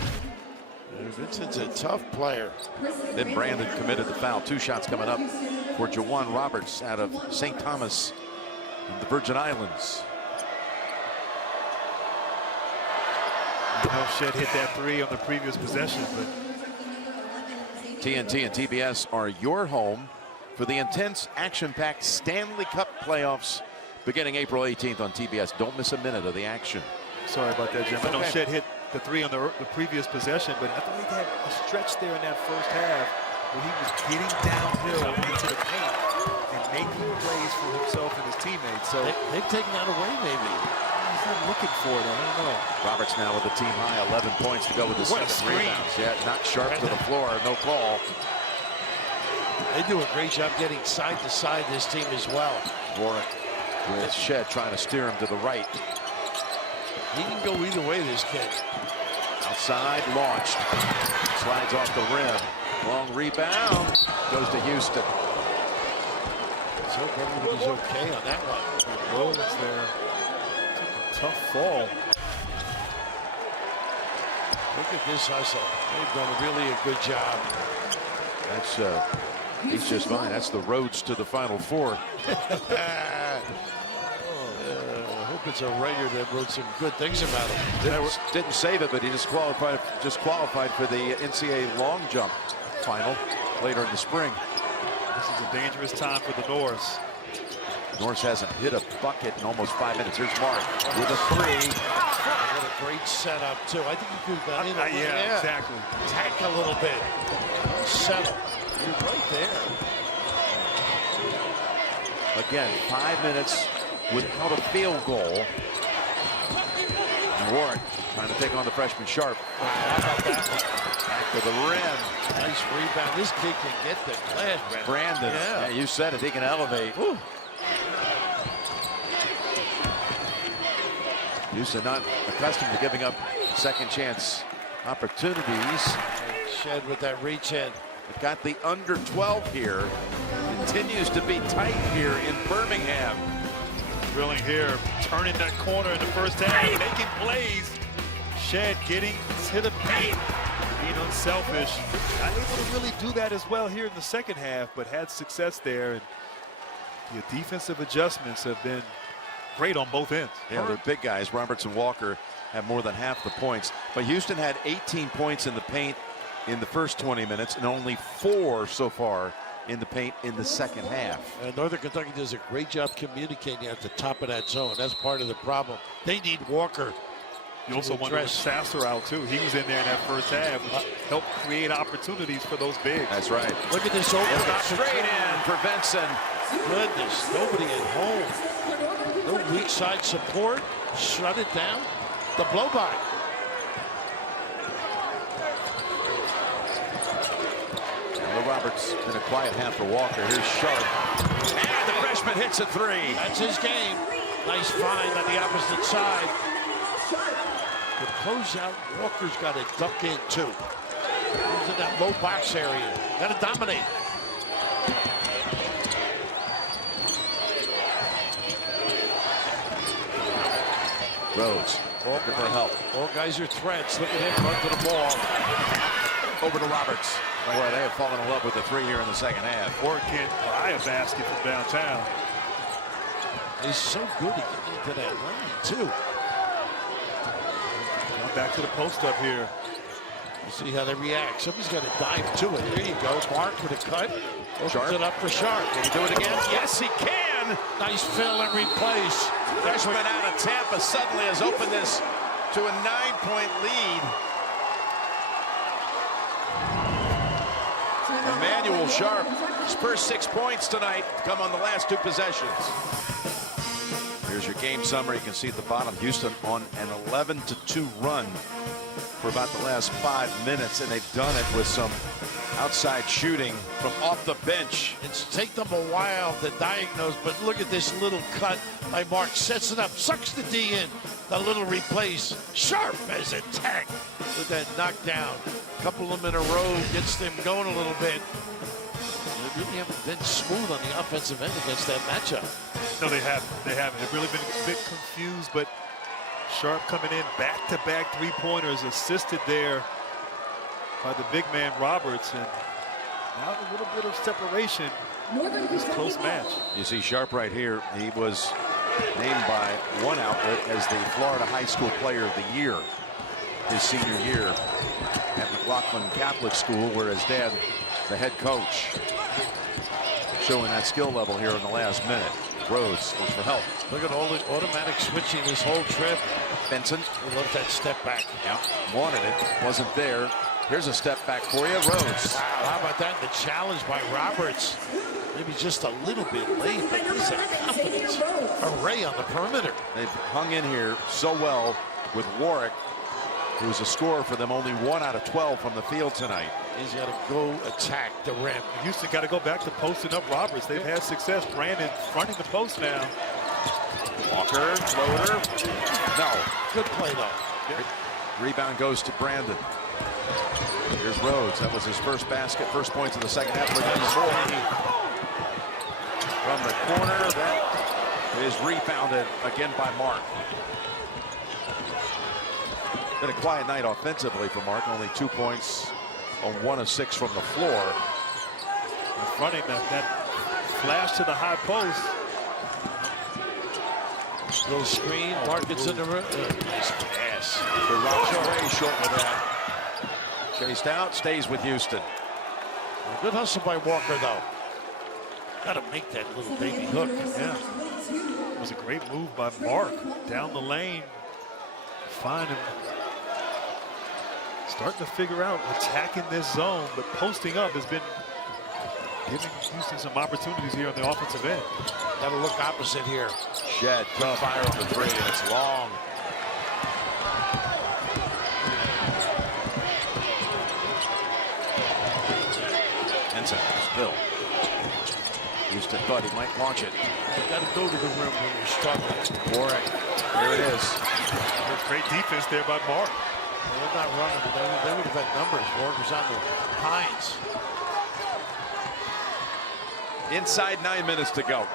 Vincent's a tough player. Then Brandon committed the foul. 2 shots coming up for Jawan Roberts out of St. Thomas in the Virgin Islands. I know Shed hit that 3 on the previous possession, but TNT and TBS are your home for the intense, action-packed Stanley Cup playoffs beginning April 18th on TBS. Don't miss a minute of the action. sorry about that, Jim. I know Okay. Shed hit the 3 on the previous possession, but I thought he had a stretch there in that first half where he was getting downhill into the paint and making plays for himself and his teammates. So They've taken that away, maybe. he's not looking for it. I don't know. Roberts now with the team high, 11 points to go with the What a 7 screen. rebounds. Yeah, not sharp to the floor, no call. They do a great job getting side to side, this team as well. Warwick with Shed trying to steer him to the right. He can go either way, this kid. Outside, launched. Slides off the rim. Long rebound. Goes to Houston. Let's hope everybody's okay on that one. Rhodes there. Tough fall. Look at this hustle. They've done really a good job. That's he's just fine. That's the roads to the Final Four. I hope it's a writer that wrote some good things about him. Didn't save it, but he just qualified for the NCAA long jump final later in the spring. This is a dangerous time for the Norse. Norris hasn't hit a bucket in almost 5 minutes. Here's Mark with a 3. What a great setup, too. I think he could have gone in a little. Yeah, exactly. Tack a little bit. Settle. You're right there. Again, 5 minutes without a field goal. And Warren trying to take on the freshman Sharp. How about that one? Back to the rim. Nice rebound. This kid can get the glass. Brandon. Yeah. You said it. He can elevate. Woo. Houston not accustomed to giving up second chance opportunities. Shed with that reach in. But got the under 12 here. Continues to be tight here in Birmingham. Drilling here, turning that corner in the first half, making plays. Shed getting to the paint, being unselfish. Not able to really do that as well here in the second half, but had success there. And the defensive adjustments have been great on both ends. Yeah, they're big guys. Roberts and Walker have more than half the points. But Houston had 18 points in the paint in the first 20 minutes and only 4 so far in the paint in the second half. Northern Kentucky does a great job communicating at the top of that zone. That's part of the problem. They need Walker. You also wonder if Sasser out too. He was in there in that first half, which helped create opportunities for those bigs. That's right. Look at this open. Straight in for Benson. Goodness, nobody at home. No weak side support. Shut it down. The blow by. Roberts in a quiet half for Walker. Here's Sharp. And the freshman hits a 3. That's his game. Nice find on the opposite side. The closeout, Walker's got to duck in too. He's in that low box area. Got to dominate. Rhodes. Walker for help. All guys are threats. Look at him run to the ball. Over to Roberts. Boy, they have fallen in love with the 3 here in the second half. Or can't buy a basket from downtown. He's so good at getting into that lane too. Going back to the post up here. We'll see how they react. Somebody's got to dive to it. There you go. Mark with a cut. Opens it up for Sharp. Can he do it again? Yes, he can. Nice fill and replace. Freshman out of Tampa suddenly has opened this to a 9-point lead. Emmanuel Sharp, his first 6 points tonight come on the last 2 possessions. Here's your game summary. You can see at the bottom, Houston on an 11-2 run for about the last 5 minutes, and they've done it with some outside shooting from off the bench. It's take them a while to diagnose, but look at this little cut by Mark. Sets it up, sucks the D in. The little replace. Sharp as a tank with that knockdown. Couple of them in a row gets them going a little bit. really haven't been smooth on the offensive end against that matchup. No, they haven't. They haven't. They've really been a bit confused, but Sharp coming in back-to-back three-pointers, assisted there by the big man Roberts, and now a little bit of separation. This close match. You see Sharp right here. He was named by one outlet as the Florida High School Player of the Year his senior year at McLaughlin Catholic School, where his dad, the head coach, showing that skill level here in the last minute. Rhodes looks for help. Look at all the automatic switching this whole trip. Benson. He loves that step back. Yeah, wanted it, wasn't there. Here's a step back for you, Rhodes. Wow, how about that? The challenge by Roberts. Maybe just a little bit late, but he's a confidence array on the perimeter. They've hung in here so well with Warwick, who's a scorer for them, only 1 out of 12 from the field tonight. He's got to go attack the rim. Houston got to go back to posting up Roberts. They've had success. Brandon fronting the post now. Walker, floater. No. Good play, though. Yeah. Rebound goes to Brandon. Here's Rhodes. That was his first basket, first points of the second half. From the corner, that is rebounded again by Mark. Been a quiet night offensively for Mark. Only 2 points on 1 of 6 from the floor. Fronting that flash to the high post. Little screen. Mark gets in the rim. Nice pass. The Roche short with that. Chased out, stays with Houston. Good hustle by Walker, though. Got to make that little baby hook. Yeah. It was a great move by Mark down the lane. Find him. Starting to figure out attacking this zone, but posting up has been giving Houston some opportunities here on the offensive end. Got to look opposite here. Shed, tough fire on the three, and it's long. Henson, still. Houston thought he might launch it. You got to go to the rim when you're struggling. Warwick, here it is. Great defense there by Mark. They're not running, but they would have had numbers. Walker's on the Hines. Inside 9 minutes to go.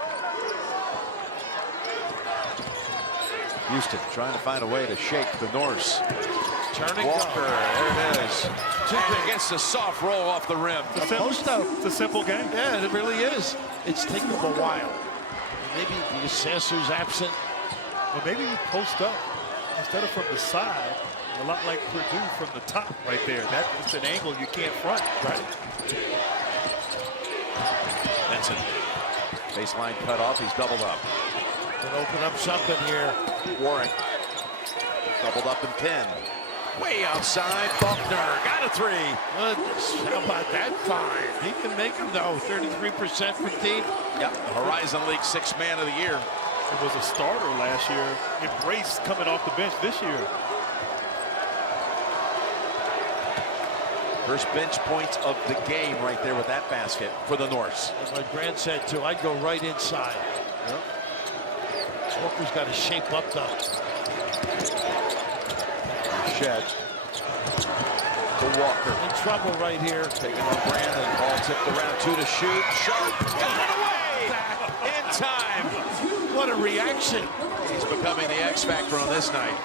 Houston trying to find a way to shake the Norse. Turning Walker, there it is. And gets a soft roll off the rim. It's a simple game. Yeah, it really is. It's taken them a while. Maybe the assessor's absent. Well, maybe you post up instead of from the side, a lot like Purdue from the top right there. That's an angle you can't front. Right. Benson. Baseline cut off. He's doubled up. Can open up something here. Warwick. Doubled up and pinned. Way outside. Faulkner got a three. Goodness, how about that find? He can make them, though. 33% from deep. Yep. Horizon League 6th man of the year. It was a starter last year. Embrace coming off the bench this year. First bench points of the game right there with that basket for the Norse. As my Grant said, too, I'd go right inside. Yep. Walker's got to shape up, though. Shed. To Walker. In trouble right here. Taking on Brandon. Ball tipped around 2 to shoot. Sharp. Got it away. In time. What a reaction. He's becoming the X factor on this night.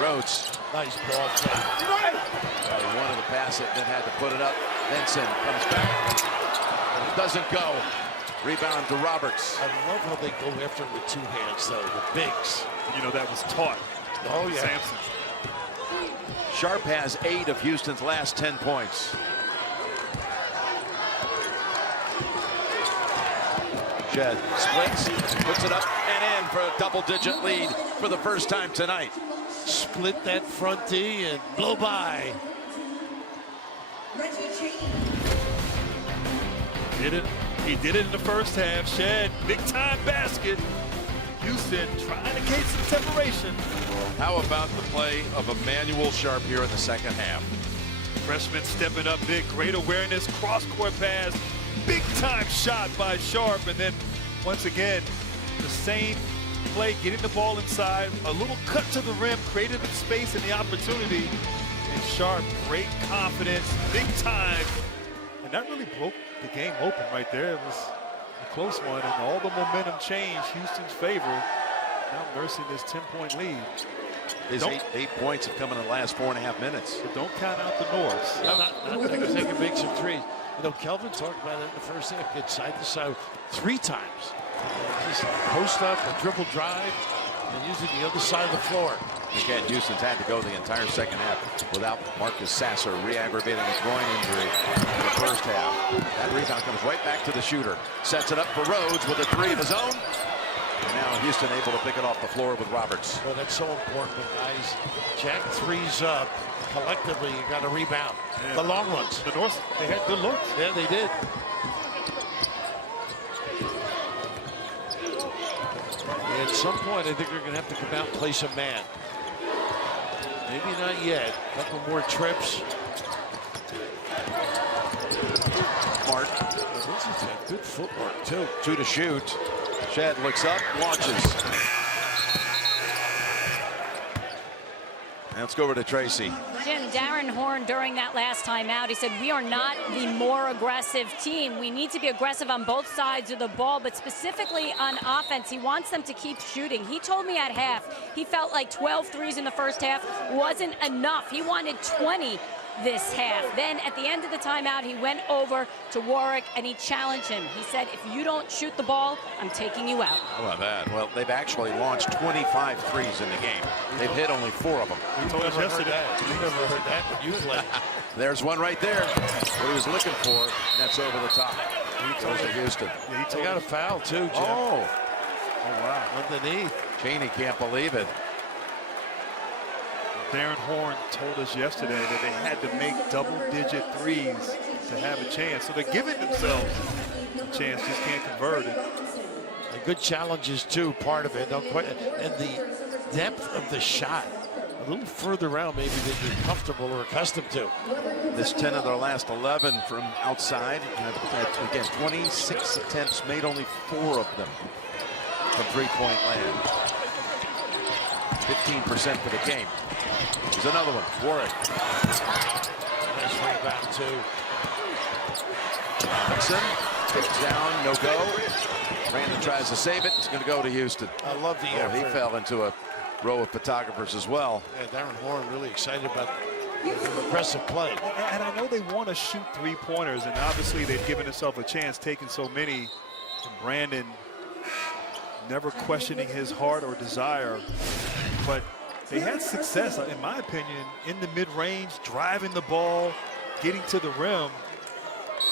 Rhodes. Nice ball play. He wanted to pass it, then had to put it up. Benson comes back. It doesn't go. Rebound to Roberts. I love how they go after him with 2 hands, though. The bigs. You know, that was taught. Oh, yeah. Sampson. Sharp has 8 of Houston's last 10 points. Jed splits, puts it up and in for a double-digit lead for the first time tonight. Split that front D and blow by. Did it. He did it in the first half. Shed, big-time basket. Houston trying to gain some separation. How about the play of Emmanuel Sharp here in the second half? Freshman stepping up big, great awareness, cross-court pass, big-time shot by Sharp, and then once again, the same play, getting the ball inside, a little cut to the rim, created the space and the opportunity, and Sharp, great confidence, big time, and mean, that really broke the game open right there. It was a close one, and all the momentum changed Houston's favor. Now nursing this 10-point lead. His 8 points have come in the last 4.5 minutes. But don't count out the Norse. Not because they can make some threes. You know, Kelvin talked about it in the first half. Get side to side 3 times. Just post up, a dribble drive, and using the other side of the floor. Again, Houston's had to go the entire second half without Marcus Sasser re-aggravating a groin injury in the first half. That rebound comes right back to the shooter. Sets it up for Rhodes with a 3 of his own. And now Houston able to pick it off the floor with Roberts. Well, that's so important when guys jack threes up. Collectively, you got to rebound. Yeah. The long ones. The North, they had good looks. Yeah, they did. At some point, I think they're going to have to come out and play some man. Maybe not yet. A couple more trips. Mark. Vincent's got good footwork, too. 2 to shoot. Shed looks up, launches. Let's go over to Tracy. Jim, Darren Horn during that last timeout, he said, we are not the more aggressive team. We need to be aggressive on both sides of the ball, but specifically on offense, he wants them to keep shooting. He told me at half, he felt like 12 threes in the first half wasn't enough. He wanted 20 this half. Then at the end of the timeout, he went over to Warwick and he challenged him. He said, if you don't shoot the ball, I'm taking you out. How about that? Well, they've actually launched 25 threes in the game. They've hit only 4 of them. We never heard that. We never heard that when you played. There's one right there. What he was looking for, and that's over the top. He goes to Houston. Yeah, they got a foul too, Jim. Oh, wow. Underneath. Cheney can't believe it. Darren Horn told us yesterday that they had to make double-digit threes to have a chance. So they're giving themselves a chance, just can't convert it. A good challenges too, part of it. And the depth of the shot, a little further out maybe than you're comfortable or accustomed to. This 10 of their last 11 from outside. Again, 26 attempts, made only 4 of them from three-point land. 15% for the game. Here's another one. Warwick. Nice rebound too. Robinson kicks down, no go. Brandon tries to save it. It's going to go to Houston. I love the effort. He fell into a row of photographers as well. Yeah, Darren Horn really excited about aggressive play. And I know they want to shoot 3-pointers, and obviously they've given themselves a chance taking so many. Brandon never questioning his heart or desire, but they had success, in my opinion, in the mid-range, driving the ball, getting to the rim.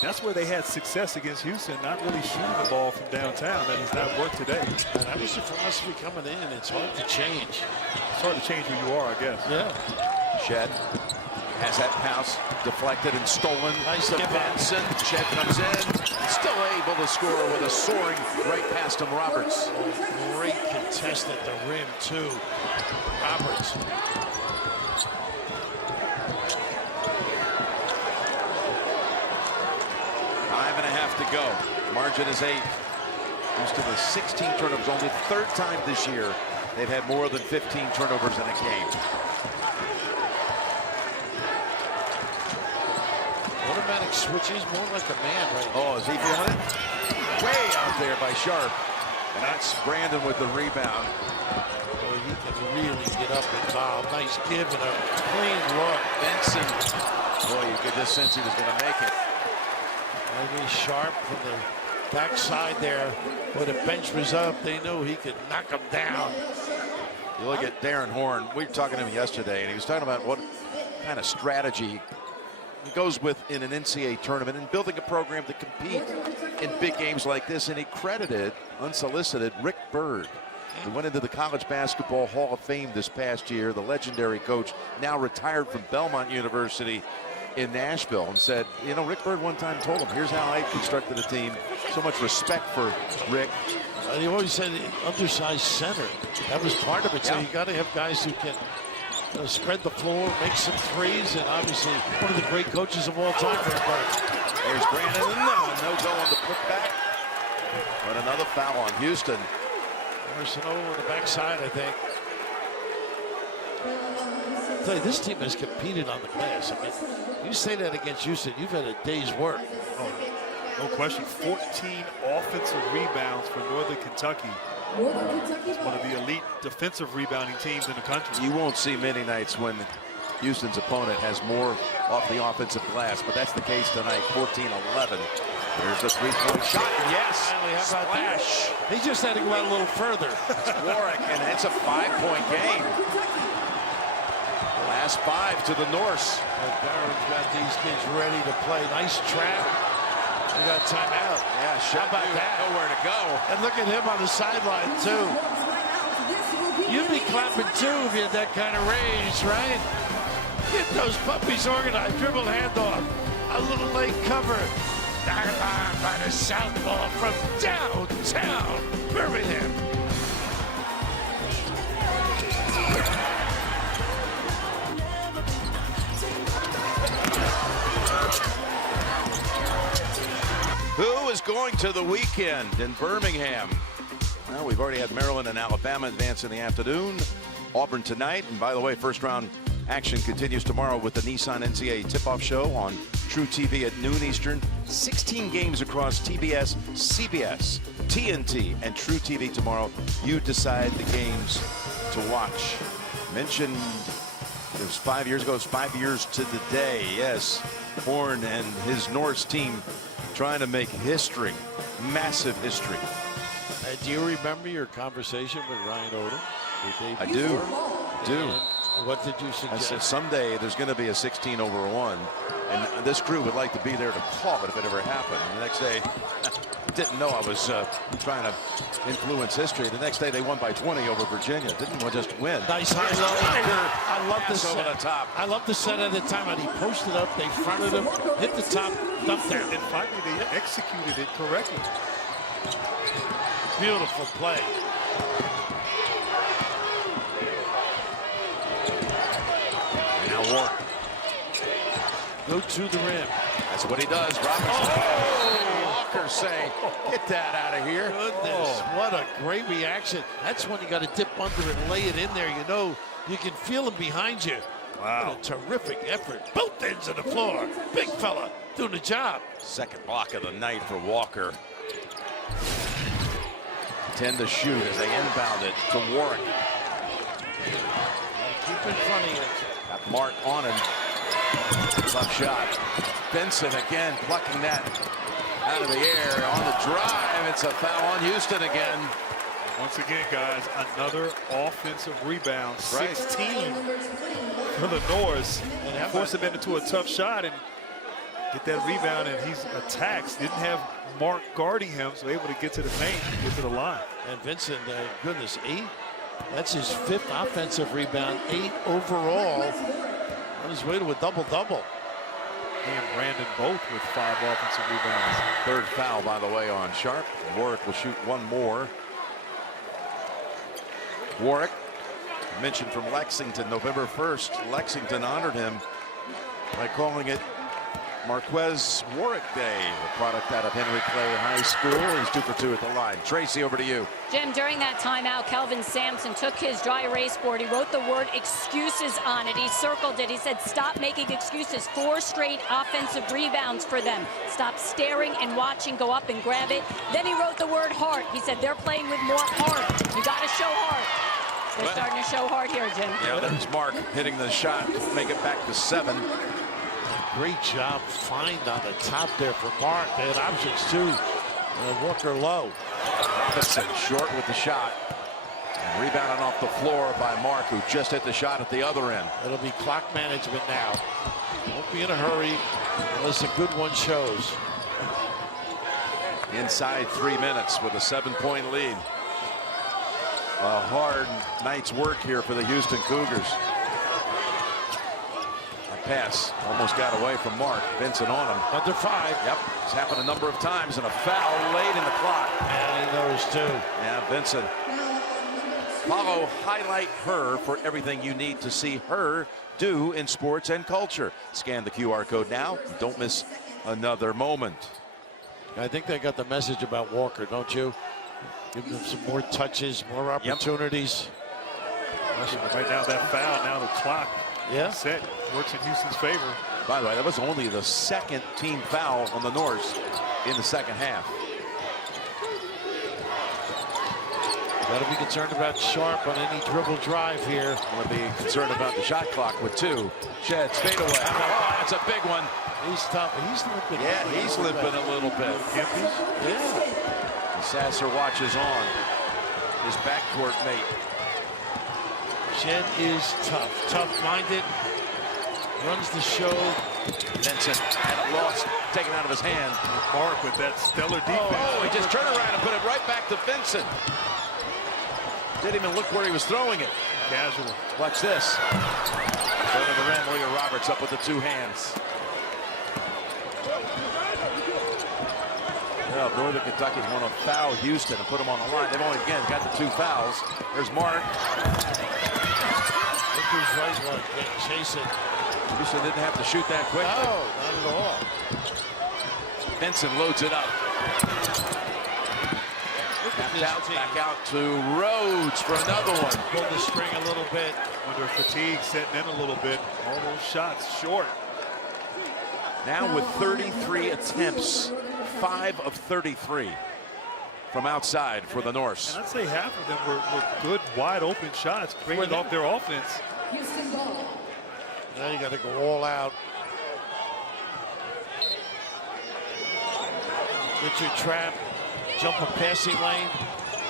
That's where they had success against Houston, not really shooting the ball from downtown. That has not worked today. And that was the philosophy coming in. It's hard to change. It's hard to change who you are, I guess. Yeah. Shed has that pass deflected and stolen. Nice to give Benson. Shed comes in, still able to score with a soaring right past him, Roberts. Great contest at the rim, too. Roberts. 5.5 to go. Margin is 8. Houston with 16 turnovers, only 3rd time this year they've had more than 15 turnovers in a game. Automatic switches, more like a man right now. Oh, is he feeling it? Way out there by Sharp. And that's Brandon with the rebound. Boy, he can really get up and foul. Nice give and a clean look. Benson. Boy, you could just sense he was going to make it. Maybe Sharp from the backside there. When the bench was up, they knew he could knock him down. You look at Darren Horn. We were talking to him yesterday, and he was talking about what kind of strategy he goes with in an NCAA tournament and building a program to compete in big games like this. And he credited, unsolicited, Rick Byrd, who went into the College Basketball Hall of Fame this past year, the legendary coach, now retired from Belmont University in Nashville, and said, you know, Rick Byrd one time told him, here's how I constructed a team. So much respect for Rick. He always said undersized center. That was part of it. So you got to have guys who can spread the floor, make some threes, and obviously one of the great coaches of all time. Here's Brandon, and no go on the putback. But another foul on Houston. Arsenault on the backside, I think. tell you, this team has competed on the glass. I mean, you say that against Houston, you've had a day's work. Oh, no question. 14 offensive rebounds for Northern Kentucky. It's one of the elite defensive rebounding teams in the country. You won't see many nights when Houston's opponent has more off the offensive glass, but that's the case tonight. 14-11. Here's a three-point shot. Yes. Splash. He just had to go out a little further. It's Warwick, and it's a 5-point game. Last 5 to the Norse. Barron's got these kids ready to play. Nice trap. They got timeout. Yeah, shot about that? Nowhere to go. And look at him on the sideline, too. You'd be clapping, too, if you had that kind of range, right? Get those puppies organized. Dribble handoff. A little late cover. Knocked on by the southpaw from downtown Birmingham. Who is going to the weekend in Birmingham? Well, we've already had Maryland and Alabama advance in the afternoon. Auburn tonight. And by the way, first round action continues tomorrow with the Nissan NCAA tip-off show on True TV at noon Eastern. 16 games across TBS, CBS, TNT, and True TV tomorrow. You decide the games to watch. Mentioned it was 5 years ago. It's 5 years to the day. Yes, Horn and his Norse team trying to make history, massive history. Do you remember your conversation with Ryan Odom? I do. And what did you suggest? I said someday there's going to be a 16/1, and this crew would like to be there to call it if it ever happened. And the next day, didn't know I was trying to influence history. The next day they won by 20 over Virginia. Didn't just win. Nice high low. I love the over set. the top. I love the set at the time. And he posted up. They fronted him, hit the top, dump down. And finally, they executed it correctly. Beautiful play. Now Warren. Go to the rim. That's what he does. Robinson. Walker saying, get that out of here. Goodness, what a great reaction. That's when you got to dip under and lay it in there. You know, you can feel him behind you. Wow. What a terrific effort. Both ends of the floor. Big fella doing the job. Second block of the night for Walker. 10 to shoot as they inbound it to Warwick. Keep in front of you. Got Mark on him. Tough shot. Benson again plucking that out of the air on the drive. It's a foul on Houston again. Once again, guys, another offensive rebound. 16 for the Norse. And force him into a tough shot and get that rebound, and he's attacked. Didn't have Mark guarding him, so able to get to the paint, get to the line. And Vincent, goodness, 8. That's his 5th offensive rebound, 8 overall. On his way to a double-double. And Brandon both with 5 offensive rebounds. Third foul, by the way, on Sharp. Warwick will shoot one more. Warwick, mentioned from Lexington, November 1st. Lexington honored him by calling it Marquez Warwick Day, a product out of Henry Clay High School. He's 2 for 2 at the line. Tracy, over to you. Jim, during that timeout, Kelvin Sampson took his dry erase board. He wrote the word excuses on it. He circled it. He said, stop making excuses. 4 straight offensive rebounds for them. Stop staring and watching. Go up and grab it. Then he wrote the word heart. He said, they're playing with more heart. You got to show heart. They're starting to show heart here, Jim. Yeah, there's Mark hitting the shot to make it back to 7. Great job find on the top there for Mark. They had options too. Walker low. Robinson short with the shot. And rebounded off the floor by Mark, who just hit the shot at the other end. It'll be clock management now. Don't be in a hurry unless a good one shows. Inside 3 minutes with a 7-point lead. A hard night's work here for the Houston Cougars. Pass almost got away from Mark. Vincent on him. Under 5. Yep, it's happened a number of times, and a foul late in the clock. And he knows too. Yeah, Vincent. Follow Highlight Her for everything you need to see her do in sports and culture. Scan the QR code now. Don't miss another moment. I think they got the message about Walker, don't you? Give them some more touches, more opportunities. Right now, that foul, now the clock Yeah. Set works in Houston's favor. By the way, that was only the second team foul on the Norse in the second half. Got to be concerned about Sharp on any dribble drive here. Want to be concerned about the shot clock with 2. Sheds fade away. Oh, that's a big one. He's tough. He's limping. Yeah, he's limping a little bit. Yeah. Sasser watches on his backcourt mate. Shed is tough. Tough-minded. Runs the show. Vincent had it lost, taken out of his hand. Mark with that stellar defense. Oh, he just turned around and put it right back to Vincent. Didn't even look where he was throwing it. Casual. Watch this. Going to the rim, William Roberts up with the 2 hands. Well, Northern Kentucky's want to foul Houston and put them on the line. They've only, again, got the 2 fouls. There's Mark. Look who's right one. Chasing. Houston didn't have to shoot that quick. No, not at all. Vincent loads it up. Back out to Rhodes for another one. Pull the string a little bit. Under fatigue, setting in a little bit. All those shots short. Now with 33 attempts, 5 of 33 from outside for the Norse. And I'd say half of them were good, wide open shots, creating off their offense. Now you got to go all out. Get your trap. Jump a passing lane.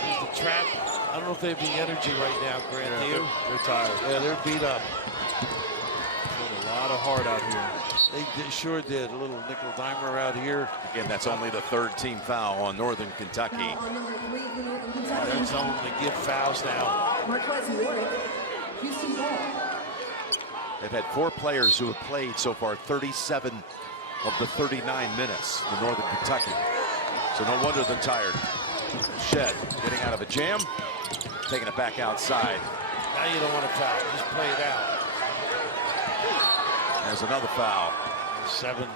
Here's the trap. I don't know if they have the energy right now, Grant. Do you? They're tired. Yeah, they're beat up. A lot of heart out here. They sure did. A little nickel dimer out here. Again, that's only the 3rd team foul on Northern Kentucky. They're telling them to give fouls now. They've had 4 players who have played so far 37 of the 39 minutes in Northern Kentucky. So no wonder they're tired. Shed getting out of a jam, taking it back outside. Now you don't want to foul. Just play it out. There's another foul. 7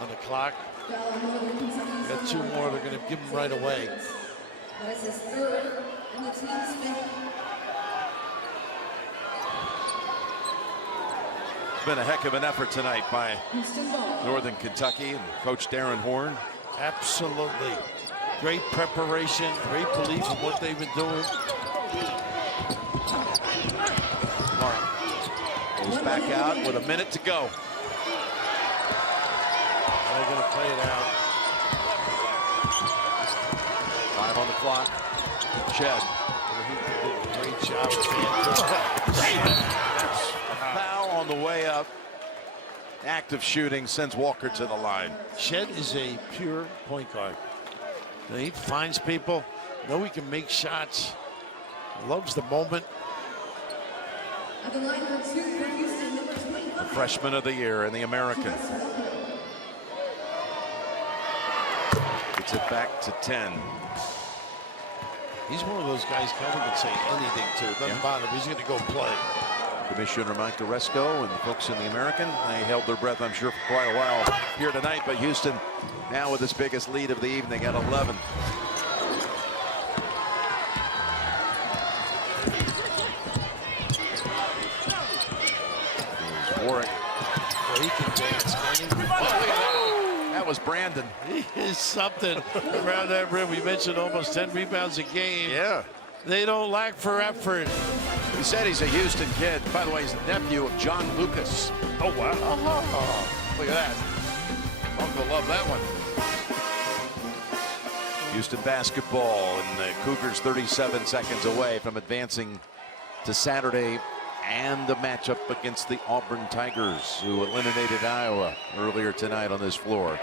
on the clock. Got 2 more. They're going to give them right away. It's been a heck of an effort tonight by Northern Kentucky and Coach Darren Horn. Absolutely. Great preparation, great belief in what they've been doing. Mark goes back out with a minute to go. They're going to play it out. 5 on the clock. Shed. He did a great job. A foul on the way up. Active shooting sends Walker to the line. Shed is a pure point guard. He finds people, know he can make shots, loves the moment. The freshman of the year in the American. Gets it back to 10. He's one of those guys Kelvin can say anything to. Doesn't bother him. He's going to go play. Commissioner Mike DeResco and the folks in the American, they held their breath, I'm sure, for quite a while here tonight. But Houston now with its biggest lead of the evening at 11. Here's Warwick. Well, he can dance, can he? Oh, look at that. That was Brandon. He is something around that rim. We mentioned almost 10 rebounds a game. Yeah. They don't lack for effort. He said he's a Houston kid. By the way, he's the nephew of John Lucas. Oh, wow. Oh, look at that. Uncle love that one. Houston basketball, and the Cougars 37 seconds away from advancing to Saturday and the matchup against the Auburn Tigers, who eliminated Iowa earlier tonight on this floor.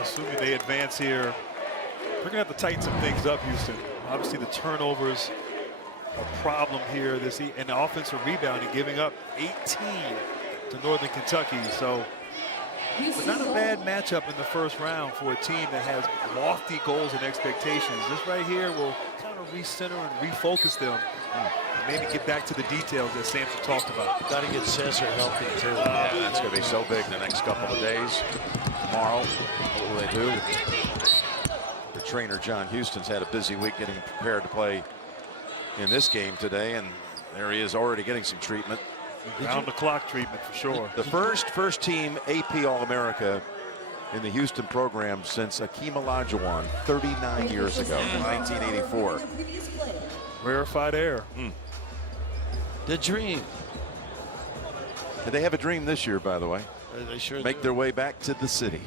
Assuming they advance here, we're going to have to tighten some things up, Houston. Obviously, the turnovers a problem here this and the offensive rebounding, giving up 18 to Northern Kentucky. So but not a bad matchup in the first round for a team that has lofty goals and expectations. This right here will kind of recenter and refocus them and maybe get back to the details that Sampson talked about. Got to get Sasser healthy too. Yeah, that's going to be so big in the next couple of days. Tomorrow, what will they do? The trainer John Houston's had a busy week getting prepared to play in this game today, and there he is already getting some treatment. Round the clock treatment for sure. The first team AP All-America in the Houston program since Akeem Olajuwon 39 years ago, in 1984. Rarefied air. The dream. And they have a dream this year, by the way. They sure Make do. their way back to the city.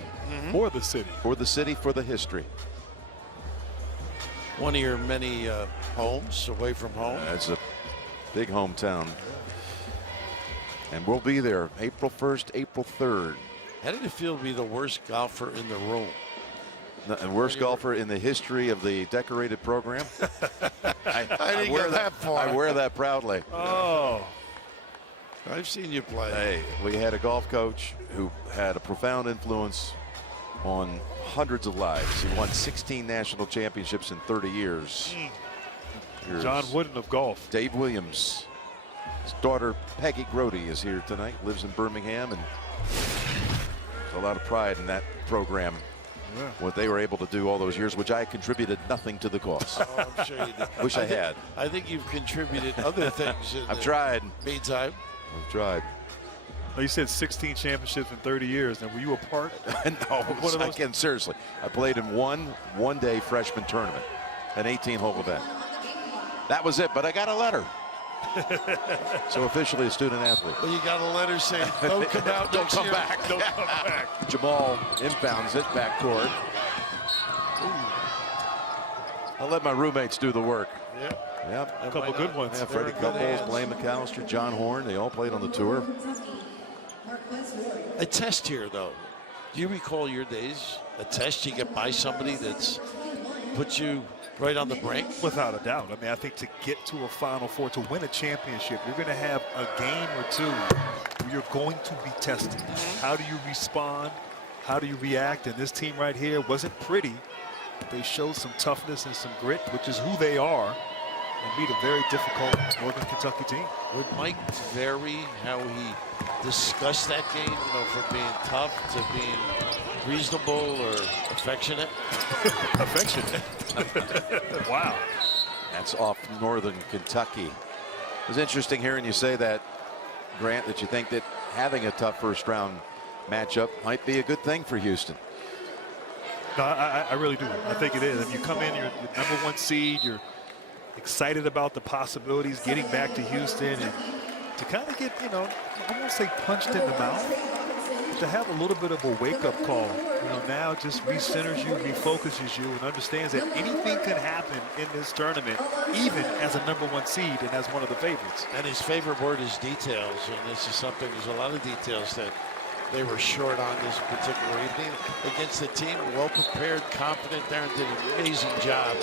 For the city. For the city, for the history. One of your many homes away from home. It's a big hometown. And we'll be there April 1st, April 3rd. How did it feel to be the worst golfer in the room? The worst golfer in the history of the decorated program. I didn't get that far. I wear that proudly. Oh. I've seen you play. Hey, we had a golf coach who had a profound influence on hundreds of lives. He won 16 national championships in 30 years. Here's John Wooden of golf. Dave Williams. His daughter Peggy Grody is here tonight, lives in Birmingham, and there's a lot of pride in that program. Yeah. What they were able to do all those years, which I contributed nothing to the cost. Oh, I'm sure you did. Wish I had. I think you've contributed other things. In I've the tried. Meantime, I've tried. Oh, you said 16 championships in 30 years. Now, were you a part? No, One of those- again, seriously. I played in one day freshman tournament, an 18-hole event. That was it, but I got a letter. So officially a student athlete. well, you got a letter saying, "Don't come out, Don't next come year." back. Don't come back. Jamal inbounds it backcourt. I'll let my roommates do the work. Yeah. Yep. A couple good ones. Yeah, Freddie Couples, Blaine McAllister, John Horn, they all played on the tour. A test here, though. Do you recall your days? A test you get by somebody that's put you right on the brink? Without a doubt. I mean, I think to get to a Final Four, to win a championship, you're going to have a game or two where you're going to be tested. How do you respond? How do you react? And this team right here wasn't pretty. They showed some toughness and some grit, which is who they are, and beat a very difficult Northern Kentucky team. Would Mike vary how he discussed that game, you know, from being tough to being reasonable or affectionate? Affectionate. Wow. That's off Northern Kentucky. It was interesting hearing you say that, Grant, that you think that having a tough first round matchup might be a good thing for Houston. No, I really do. I think it is. If you come in, you're the #1 seed, you're excited about the possibilities, getting back to Houston, and to kind of get, you know, I won't say punched in the mouth, but to have a little bit of a wake-up call. You know, now just recenters you, refocuses you, and understands that anything can happen in this tournament, even as a #1 seed and as one of the favorites. And his favorite word is details, and this is something, there's a lot of details that they were short on this particular evening against the team. Well prepared, confident. Darren did an amazing job.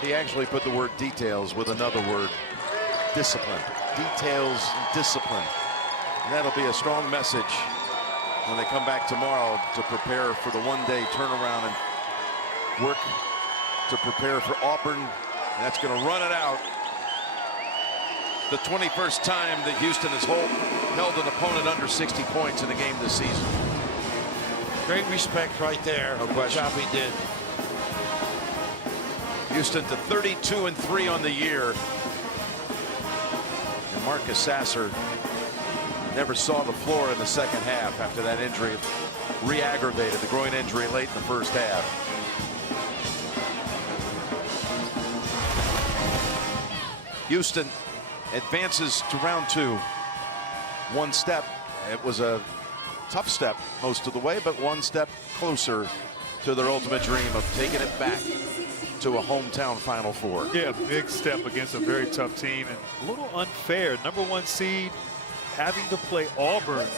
He actually put the word details with another word, discipline. Details, discipline. And that'll be a strong message when they come back tomorrow to prepare for the one-day turnaround and work to prepare for Auburn. And that's going to run it out. The 21st time that Houston has held an opponent under 60 points in a game this season. Great respect right there. No question. Good job he did. Houston to 32-3 on the year. And Marcus Sasser never saw the floor in the second half after that injury re-aggravated, the groin injury late in the first half. Houston advances to round 2. One step. It was a tough step most of the way, but one step closer to their ultimate dream of taking it back to a hometown Final Four. Yeah, big step against a very tough team, and a little unfair. #1 seed having to play Auburn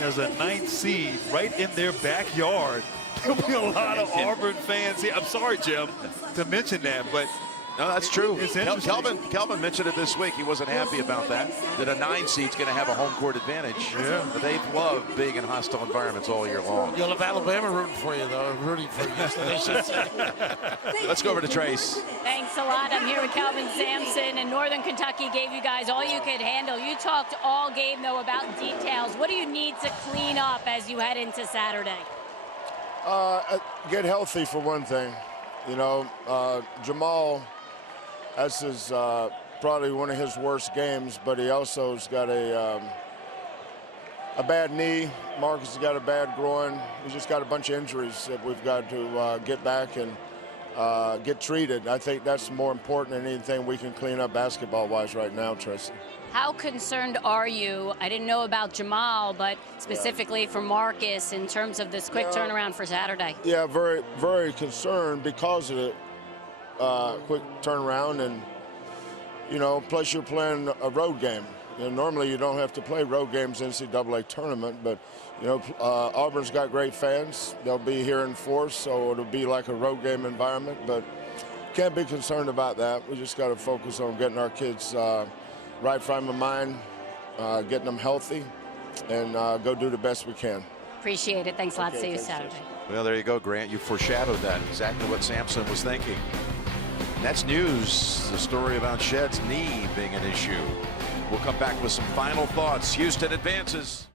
as a 9th seed right in their backyard. There'll be a lot of Auburn fans here. I'm sorry, Jim, to mention that, but No, that's true. It's interesting. Kelvin mentioned it this week. He wasn't happy about that. That a 9 seed's going to have a home court advantage. Yeah. But they've loved being in hostile environments all year long. You'll have Alabama rooting for you, though. Rooting for you. I should say. Let's go over to Trace. Thanks a lot. I'm here with Kelvin Sampson, and Northern Kentucky gave you guys all you could handle. You talked all game, though, about details. What do you need to clean up as you head into Saturday? Get healthy for one thing. You know, Jamal, that's his probably one of his worst games, but he also has got a bad knee. Marcus has got a bad groin. He's just got a bunch of injuries that we've got to get back and get treated. I think that's more important than anything we can clean up basketball-wise right now, Tristan. How concerned are you? I didn't know about Jamal, but specifically for Marcus in terms of this quick turnaround for Saturday. Yeah, very, very concerned because of the quick turnaround, and plus you're playing a road game. Normally you don't have to play road games in NCAA tournament, but Auburn's got great fans. They'll be here in force, so it'll be like a road game environment. But can't be concerned about that. We just got to focus on getting our kids right frame of mind, getting them healthy, and go do the best we can. Appreciate it. Thanks a lot. See you Saturday. Well, there you go, Grant. You foreshadowed that. Exactly what Sampson was thinking. That's news. The story about Shedd's knee being an issue. We'll come back with some final thoughts. Houston advances.